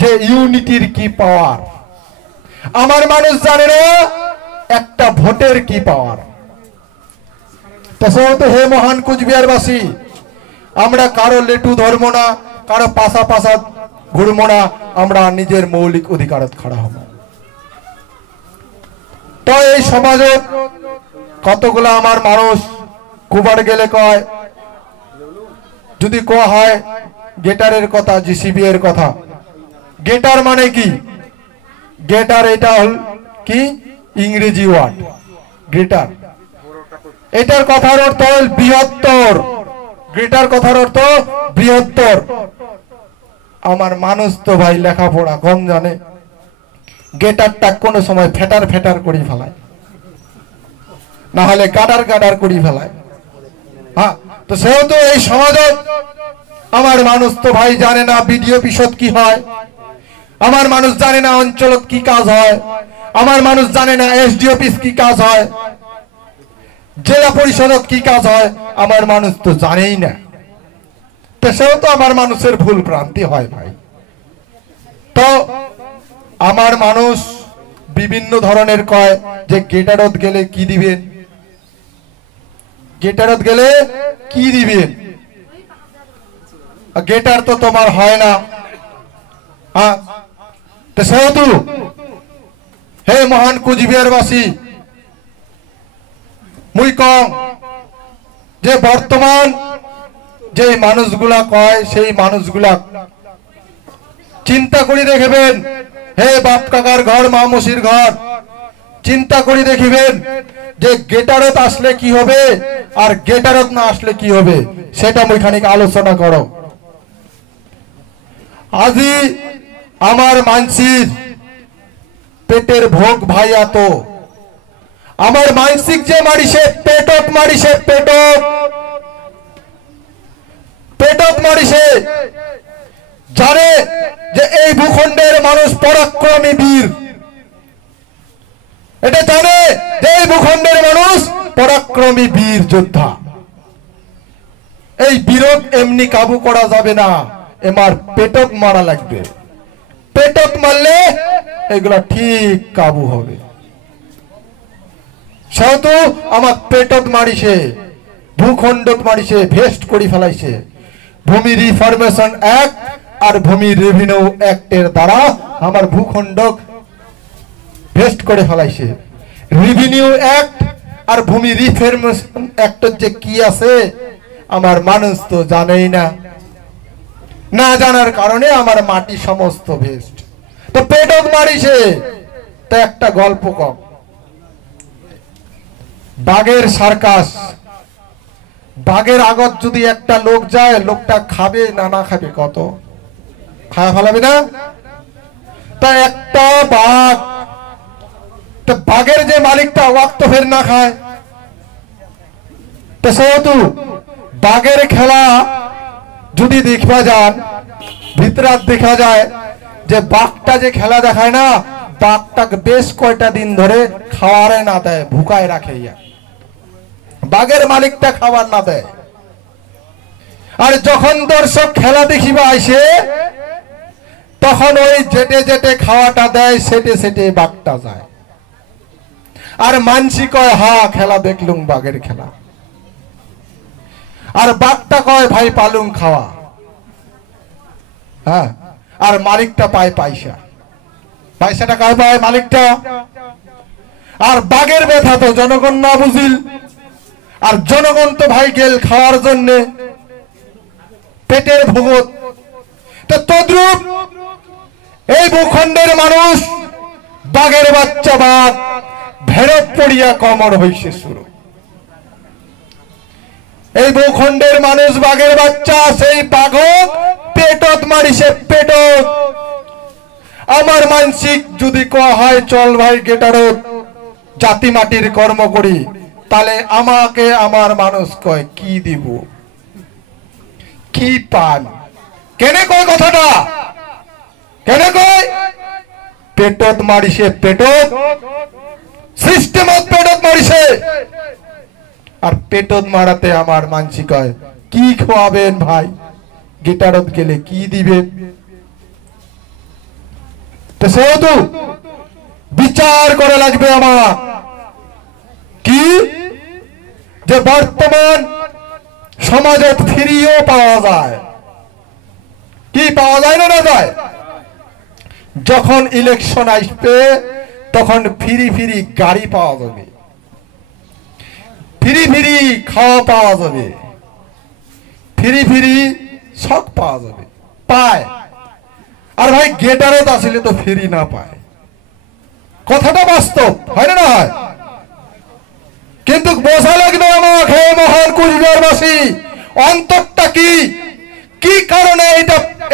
যে ইউনিটির কি পাওয়ার, আমার মানুষ জানে না একটা ভোটের কি পাওয়ার। তো সেহেতু হে মহান কুচবিহারবাসী, আমরা কারো লেটু ধরবো না, কারো পাশা পাশা ঘুরবো না, আমরা নিজের মৌলিক অধিকারত খাড়া হব। তো এই সমাজে কতগুলা আমার মানুষ কুবার গেলে কয়, যদি কোয়া হয় গেটারের কথা, জিসিবি এর কথা, গেটার মানে কি? গেটার এটা হল কি ইংরেজি ওয়ার্ড, গ্রেটার। এটার কথার অর্থ হল বৃহত্তর, গ্রেটার কথার অর্থ বৃহত্তর। আমার মানুষ তো ভাই লেখাপড়া কম জানে, গেটারটা কোন সময় ফেটার ফেটার করি ফেলায়, না হলে গাডার গাডার করি ফেলায়। হ্যাঁ, তো সেহেতু এই সমাজে আমার মানুষ তো ভাই জানে না বিডিও অফিসত কি হয়, আমার মানুষ জানে না অঞ্চলত কি কাজ হয়, আমার মানুষ জানে না এসডি অফিস কি কাজ হয়, জেলা পরিষদত কি কাজ হয়, আমার মানুষ তো জানেই না। তো সেহেতু আমার মানুষের ভুল ভ্রান্তি হয় ভাই। তো আমার মানুষ বিভিন্ন ধরনের কয় যে গেটারত গেলে কি দিবেন, গেটারত গেলে কি দিবেন, গেটার তো তোমার হয় না। হ্যাঁ, তো সেহেতু হে মহান কুচবিহারবাসী, মুই কম যে বর্তমান যে মানুষগুলা কয় সেই মানুষগুলা চিন্তা করে দেখবেন। হে বাপ কাকার ঘর, মামুসির ঘর, চিন্তা করে দেখিবেন যে গেটারত আসলে কি হবে আর গেটারত না আসলে কি হবে, সেটা মুই খানিক আলোচনা করো। আজি আমার মানসির পেটের ভোগ ভাই এত, আমার মানসিক যে মারিছে পেটত মারিছে, পেটত মারিছে, জানে যে এই ভূখণ্ডের মানুষ পরাক্রমী বীর, এটা জানে যে এই ভূখণ্ডের মানুষ পরাক্রমী বীর যোদ্ধা। এই বীরক এমনি কাবু করা যাবে না, এমার পেটক মারা লাগবে, পেটক মারলে এগুলা ঠিক কাবু হবে। সেহেতু আমার পেটক মারিছে, ভূখণ্ডত মারিছে, ভেস্ট করে ফেলাইছে। ভূমি রিফরমেশন অ্যাক্ট আর ভূমি রেভিনিউ অ্যাক্টের দ্বারা আমার ভূখণ্ডক ভেস্ট করে ফেলাইছে। রেভিনিউ অ্যাক্ট আর ভূমি রিফরমেশন অ্যাক্টের যে কি আছে আমার মানুষ তো জানেই না, না জানার কারণে আমার মাটি সমস্ত ভেস্ট। তো পেটক মারিছে। তো একটা গল্প কম, বাঘের সার্কাস, বাঘের আগত যদি একটা লোক যায়, লোকটা খাবে না না খাবে, কত খাওয়া ফেলাবে না? তা একটা বাঘ বাঘের যে মালিকটা ওয়াক্ত ফের না খায়, তো সেহেতু বাঘের খেলা যদি দেখবা যান, ভিতরে দেখা যায় যে বাঘটা যে খেলা দেখায় না, বাঘটাকে বেশ কয়টা দিন ধরে খাওয়ারে না দেয়, ভুকায় রাখে। বাঘের মালিকটা খাবার না দেয়। আর যখন দর্শক খেলা দেখিবা আসে, তখন ওই যেটে যেটে খাওয়াটা দেয়, সেটে সেটে বাঘটা যায়। আর মানসি কয়, হা খেলা দেখলুম বাঘের খেলা। আর বাঘটা কয়, ভাই পালুম খাওয়া। হ্যাঁ, আর মালিকটা পায় পয়সা। পয়সাটা কায় পায়? মালিকটা। আর বাঘের ব্যথা তো জনগণ না বুঝিল, আর জনগণ তো ভাই গেল খাওয়ার জন্য, পেটের ভোগত। তো তদ্রূপ এই ভূখণ্ডের মানুষ বাঘের বাচ্চা বাঘ ভেড়ত পড়িয়া কমর হইছে শুরু। এই ভূখণ্ডের মানুষ বাঘের বাচ্চা, সেই বাঘক পেটত মারিছে, পেটত। আমার মানসিক যদি কয়া হয়, চল ভাই গেটারত জাতি মাটির কর্ম করি, তাহলে আমাকে আমার মানুষ কয় কি দিব, কি পান? কেনে কয় কথাটা? কেনে কয়? পেটত মারিছে, পেটত সিস্টেমত পেটত মারিছে। আর পেটত মারাতে আমার মানসি কয় কি খাওয়াবেন ভাই, গিটারত গেলে কি দিবেন? তো সেহেতু বিচার করে লাগবে আমার, কি যে বর্তমান সমাজে ফিরিও পাওয়া যায়। কি পাওয়া যায় না না যায়? যখন ইলেকশন আসবে, তখন ফিরি ফিরি গাড়ি পাওয়া যাবে, ফিরি ফিরি খাওয়া পাওয়া যাবে, ফিরি ফিরি শখ পাওয়া যাবে, পায়। আর ভাই গেটারত আসলে তো ফিরি না পায়। কথাটা বাস্তব, হয় না? হয়। কিন্তু বোঝা লাগবে আমাকে, মহান কুচবিহারবাসী, অন্তরটা কি, কি কারণে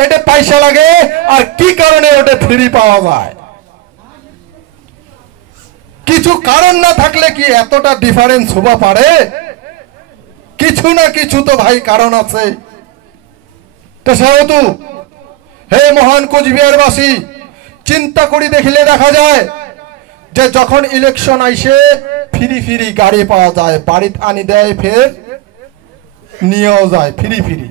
এটা পয়সা লাগে, আর কি কারণে ওটা ফ্রি পাওয়া যায়। কিছু কারণ না থাকলে কি এতটা ডিফারেন্স হবা পারে? কিছু না কিছু তো ভাই কারণ আছে। তো সেহেতু হে মহান কুচবিহারবাসী, চিন্তা করে দেখলে দেখা যায় যে যখন ইলেকশন আইসে, ফিরি ফিরি গাড়ি পাওয়া যায়, বাড়িতে আনি দেয়, ফের নিয়েও যায় ফিরি ফিরি।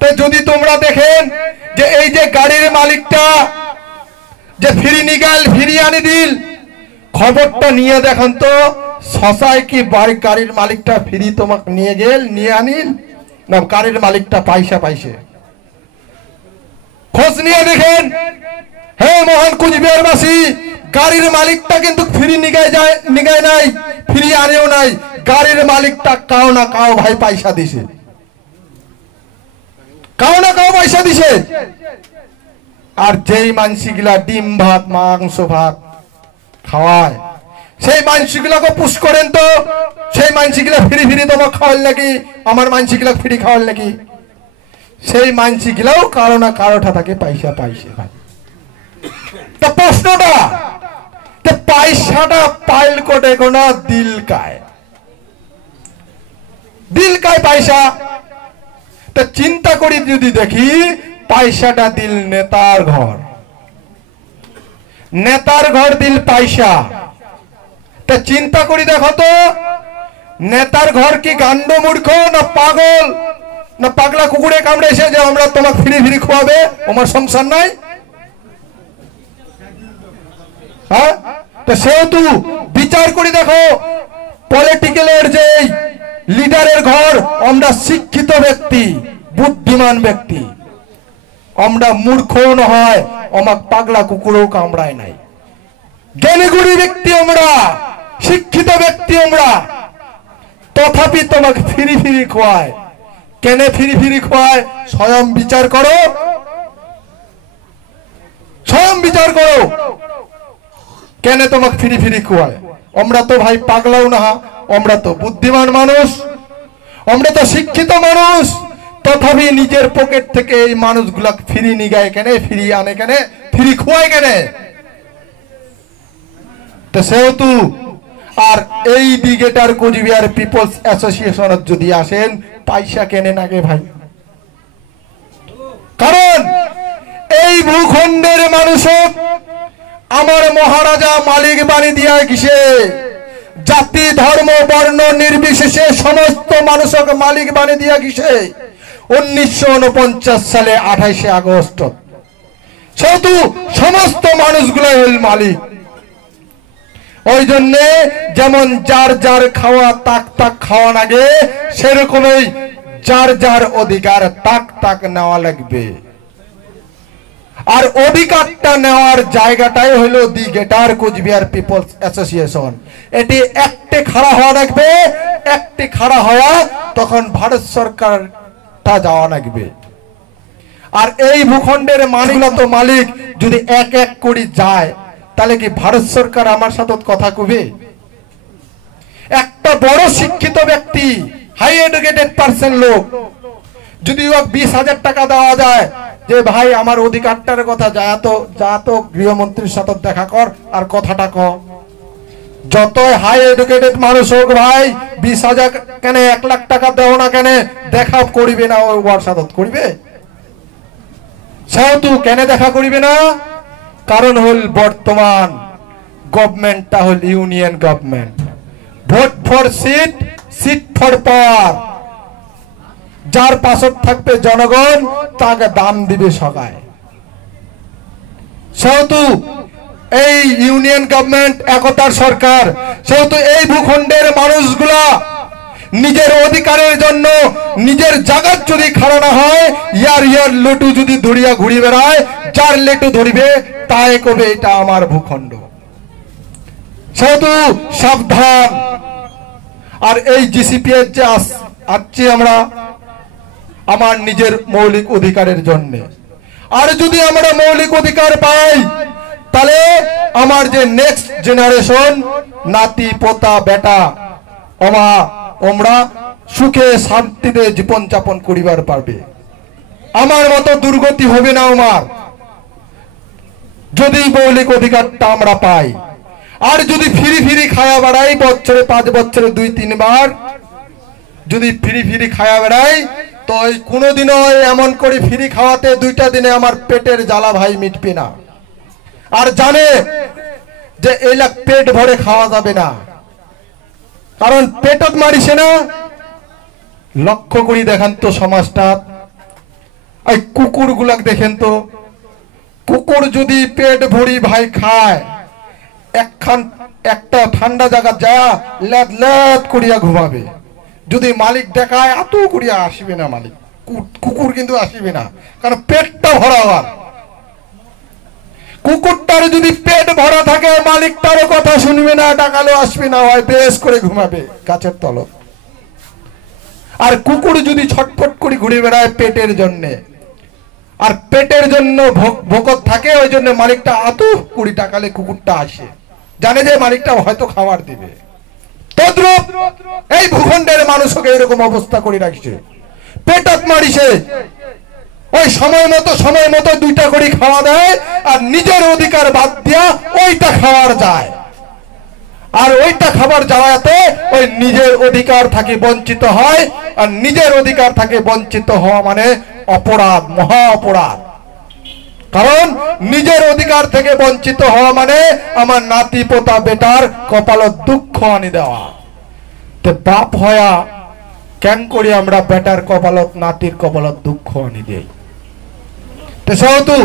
তো যদি তোমরা দেখেন যে এই যে গাড়ির মালিকটা যে ফিরি নিগাল, ফিরি আনি দিল, খবরটা নিয়ে দেখেন তো শশায় কি গাড়ির মালিকটা ফিরি তোমাকে নিয়ে গেল, নিয়ে আনিল, না গাড়ির মালিকটা পয়সা পাইছে? খোঁজ নিয়ে দেখেন হে মহান কুচবিহারবাসী, গাড়ির মালিকটা কিন্তু ফ্রি নিগায় নাই, ফ্রি আনেও নাই। গাড়ির মালিকটা কাও না কাও ভাই পয়সা দিছে, কাও না কাও পয়সা দিছে। আর যেই মানসিগুলা ডিম ভাত, মাংস ভাত খাওয়ায়, সেই মানসিগুলাকে পুশ করেন তো, সেই মানসিগুলা ফ্রি ফ্রি তোমাকে খাওয়াল নাকি, আমার মানসিগুলা ফ্রি খাওয়াল নাকি? সেই মানসিগুলাও কারো না কারোটা থাকে পয়সা পাইছে ভাই। তা প্রশ্নটা, পয়সাটা পাইল কোটে কোনা দিল কায়, দিল কায় পয়সা? তা চিন্তা করি যদি দেখি, পয়সাটা দিল নেতার ঘর, নেতার ঘর দিল পয়সা। তা চিন্তা করি দেখো তো, নেতার ঘর কি গান্ড মূর্খ না পাগল না পাগলা কুকুরে কামড়েছে যে আমরা তোমাকে ফিরি ফিরি খাওয়াবে, আমার সংসার নাই? হ্যাঁ, তো সেহেতু বিচার করি দেখো, পলিটিক্যালের যে লিডারের ঘর, আমরা শিক্ষিত ব্যক্তি, বুদ্ধিমান ব্যক্তি, আমরা মূর্খও নয়, আমার পাগলা কুকুরও কামড়ায় নাই, জ্ঞানীগুণী ব্যক্তি আমরা, শিক্ষিত ব্যক্তি আমরা, তথাপি তোমাকে ফিরি ফিরি খোয়ায়। কেন ফিরি ফিরি খোয়ায়? স্বয়ং বিচার করো, স্বয়ং বিচার করো, কেন তোমাকে ফিরি ফিরি খোয়ায়? আমরা তো ভাই পাগলাও না, আমরা তো বুদ্ধিমান মানুষ, আমরা তো শিক্ষিত মানুষ, তথাপি নিজের পকেট থেকে এই মানুষগুলা ফিরি নিগায় কেন, ফিরি আনে কেন, ফিরি খোয়ায় কেন? তো সেহেতু আর এই দিগেটার কোচবিহার পিপলস অ্যাসোসিয়েশনত যদি আসেন পয়সা কেনেন আগে ভাই, কারণ এই ভূখণ্ডের মানুষ আমার মহারাজা মালিক বাণী দিয়া গেছে, জাতি ধর্ম বর্ণ নির্বিশেষে সমস্ত মানুষকে মালিক বাণী দিয়া গেছে 1949 সালে 28 আগস্ট। সেহেতু সমস্ত মানুষগুলাই হল মালিক। ওই জন্যে যেমন যার যার খাওয়া তাক তাক খাওয়া লাগে, সেরকমই যার যার অধিকার তাক তাক নেওয়া লাগবে। আর অধিকারটা নেওয়ার জায়গাটাই হলো the Greater Cooch Behar People's Association. এটি একটি খাড়া হওয়া লাগবে, একটি খাড়া হওয়া তখন ভারত সরকারটা যাওয়া লাগবে। আর এই ভূখণ্ডের মালিক যদি এক এক করে যায়, তাহলে কি ভারত সরকার আমার সাথে কথা কবে? একটা বড় শিক্ষিত ব্যক্তি, হাই এডুকেটেড পার্সন লোক, যদি 20,000 টাকা দেওয়া যায় যে ভাই আমার অধিকারটার কথা যা তো গৃহমন্ত্রীর সাথে দেখা কর আর কথাটা ক। যতই হাই এডুকেটেড মানুষ হোক ভাই, 20,000 কেন 1 লাখ টাকা দেও না কেন, দেখা করিবে না ওর সাথে করিবে? সেহেতু কেন দেখা করিবে না? কারণ হল বর্তমান গভর্নমেন্টটা হল union government. Vote for seat, seat for power. যার পাশে থাকবে জনগণ তাকে দাম দিবে সবাই। সেহেতু এই ইউনিয়ন গভর্নমেন্ট একতার সরকার, সেহেতু এই ভূখণ্ডের মানুষগুলা নিজের অধিকারের জন্য নিজের জায়গার যদি খাড়া না হয়, ইয়ার লটু যদি ধরিয়া ঘুরি বেড়ায়, যার লেটু ধরিবে তাই কবে এটা আমার ভূখণ্ড। সেহেতু সাবধান। আর এই জিসিপি এর যে আসছি আমরা আমার নিজের মৌলিক অধিকারের জন্য, আর যদি আমরা মৌলিক অধিকার পাই, তাহলে আমার যে নেক্সট জেনারেশন নাতি পোতা বেটা ওমরা সুখে শান্তিতে জীবন যাপন করিবার পারবে। আমার মতো দুর্গতি হবে না আমার, যদি মৌলিক অধিকারটা আমরা পাই। আর যদি ফিরি খায়া বেড়াই, বছরে 5 বছরে 2-3 বার যদি ফিরি খায়া বেড়াই, তো কোনোদিনও এমন করে ফিরি খাওয়াতে 2টা দিনে আমার পেটের জ্বালা ভাই মিটবে না। আর জানে যে এলাক পেট ভরে খাওয়া যাবে না, কারণ পেটত মারিছে না। লক্ষ্য করি দেখেন তো সমাজটা, এই কুকুর গুলাক দেখেন তো, কুকুর যদি পেট ভরি ভাই খায়, একটা ঠান্ডা জায়গা যা লেদ লেদ করিয়া ঘুমাবে। যদি মালিক দেখায় এত করিয়া আসবে না মালিক, কুকুর কিন্তু আসবে না, কারণ পেটটা ভরা হওয়ার। কুকুরটার যদি পেট ভরা থাকে, মালিকটারও কথা শুনবে না, ডাকালো আসবে না, হয় বেশ করে ঘুমাবে গাছের তলত। আর কুকুর যদি ছটফট করে ঘুরে বেড়ায় পেটের জন্যে, আর পেটের জন্য ভোকত থাকে, ওই জন্য মালিকটা এত 20 টাকালে কুকুরটা আসে, জানে যে মালিকটা হয়তো খাবার দিবে। তদ্রূপ এই ভূখণ্ডের মানুষকে এরকম অবস্থা করে রাখছে, পেটত মারিছে। ওই সময় মতো 2টা করে খাওয়া দেয়, আর নিজের অধিকার বাদ দিয়া ওইটা খাওয়ার যায়। আর ওইটা খাবার যাওয়াতে ওই নিজের অধিকার থেকে বঞ্চিত হয়। আর নিজের অধিকার থেকে বঞ্চিত হওয়া মানে অপরাধ, মহা অপরাধ। কারণ নিজের অধিকার থেকে বঞ্চিত হওয়া মানে আমার নাতি পোতা বেটার কপালত দুঃখ আনি দেওয়া। তো বাপ হয়া কেন করি আমরা বেটার কপালত নাতির কপালত দুঃখ আনি দেই? তো সেহেতু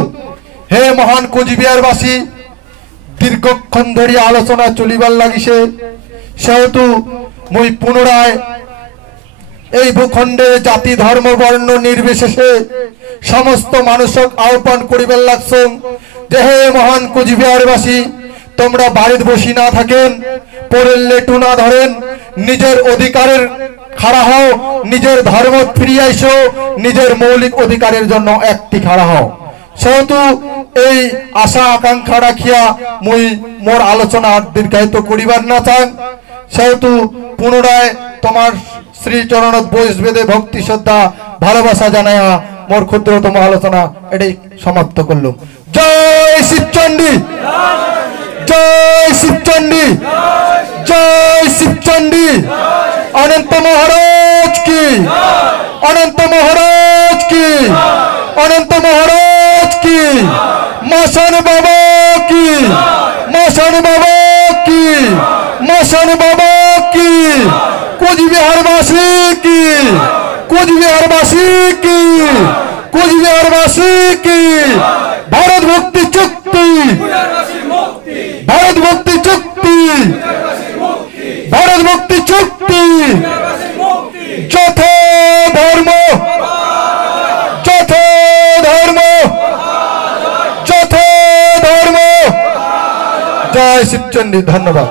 হে মহান কোচবিহারবাসী, দীর্ঘক্ষণ ধরে আলোচনা চলিবার লাগিছে। সেহেতু মই পুনরায় এই ভূখণ্ডে জাতি ধর্ম বর্ণ নির্বিশেষে সমস্ত মানুষক আহ্বান করিবার লাগছ যে হে মহান কোচবিহারবাসী, তোমরা বাড়িতে বসি না থাকেন, পরের লেটু না ধরেন, নিজের অধিকারের খাড়া হও, নিজের ধর্ম ফিরিয়ে আইসো, নিজের মৌলিক অধিকারের জন্য একটি খাড়া হও। সেহেতু এই আশা আকাঙ্ক্ষা রাখিয়া মুই মোর আলোচনা দীর্ঘায়িত করিবার না চান। সেহেতু পুনরায় তোমার শ্রী চরণত বৈশ বেদে ভক্তি শ্রদ্ধা ভালোবাসা জানাইয়া মোর ক্ষুদ্রতম আলোচনা এটাই সমাপ্ত করলাম। জয় শিবচন্ডী, জয় শিবচন্ডী। শিবচন্ডী, জয় শিবচন্ডী। অনন্ত মহারাজ কি, অনন্ত মহারাজ কি, অনন্ত মহারাজ কি, মাসান বাবা কি, মাসান বাবা কি, মাসান বাবা কি, কোচবিহারবাসী কি, কোচবিহারবাসী কি, কোচবিহারবাসী কি। ভারত ভক্তি চুক্তি, ভারত ভক্তি চুক্তি, ভারত ভক্তি চুক্তি। যথ ধর্ম, যথ ধর্ম, যথ ধর্ম। জয় শিবচন্ডী। ধন্যবাদ।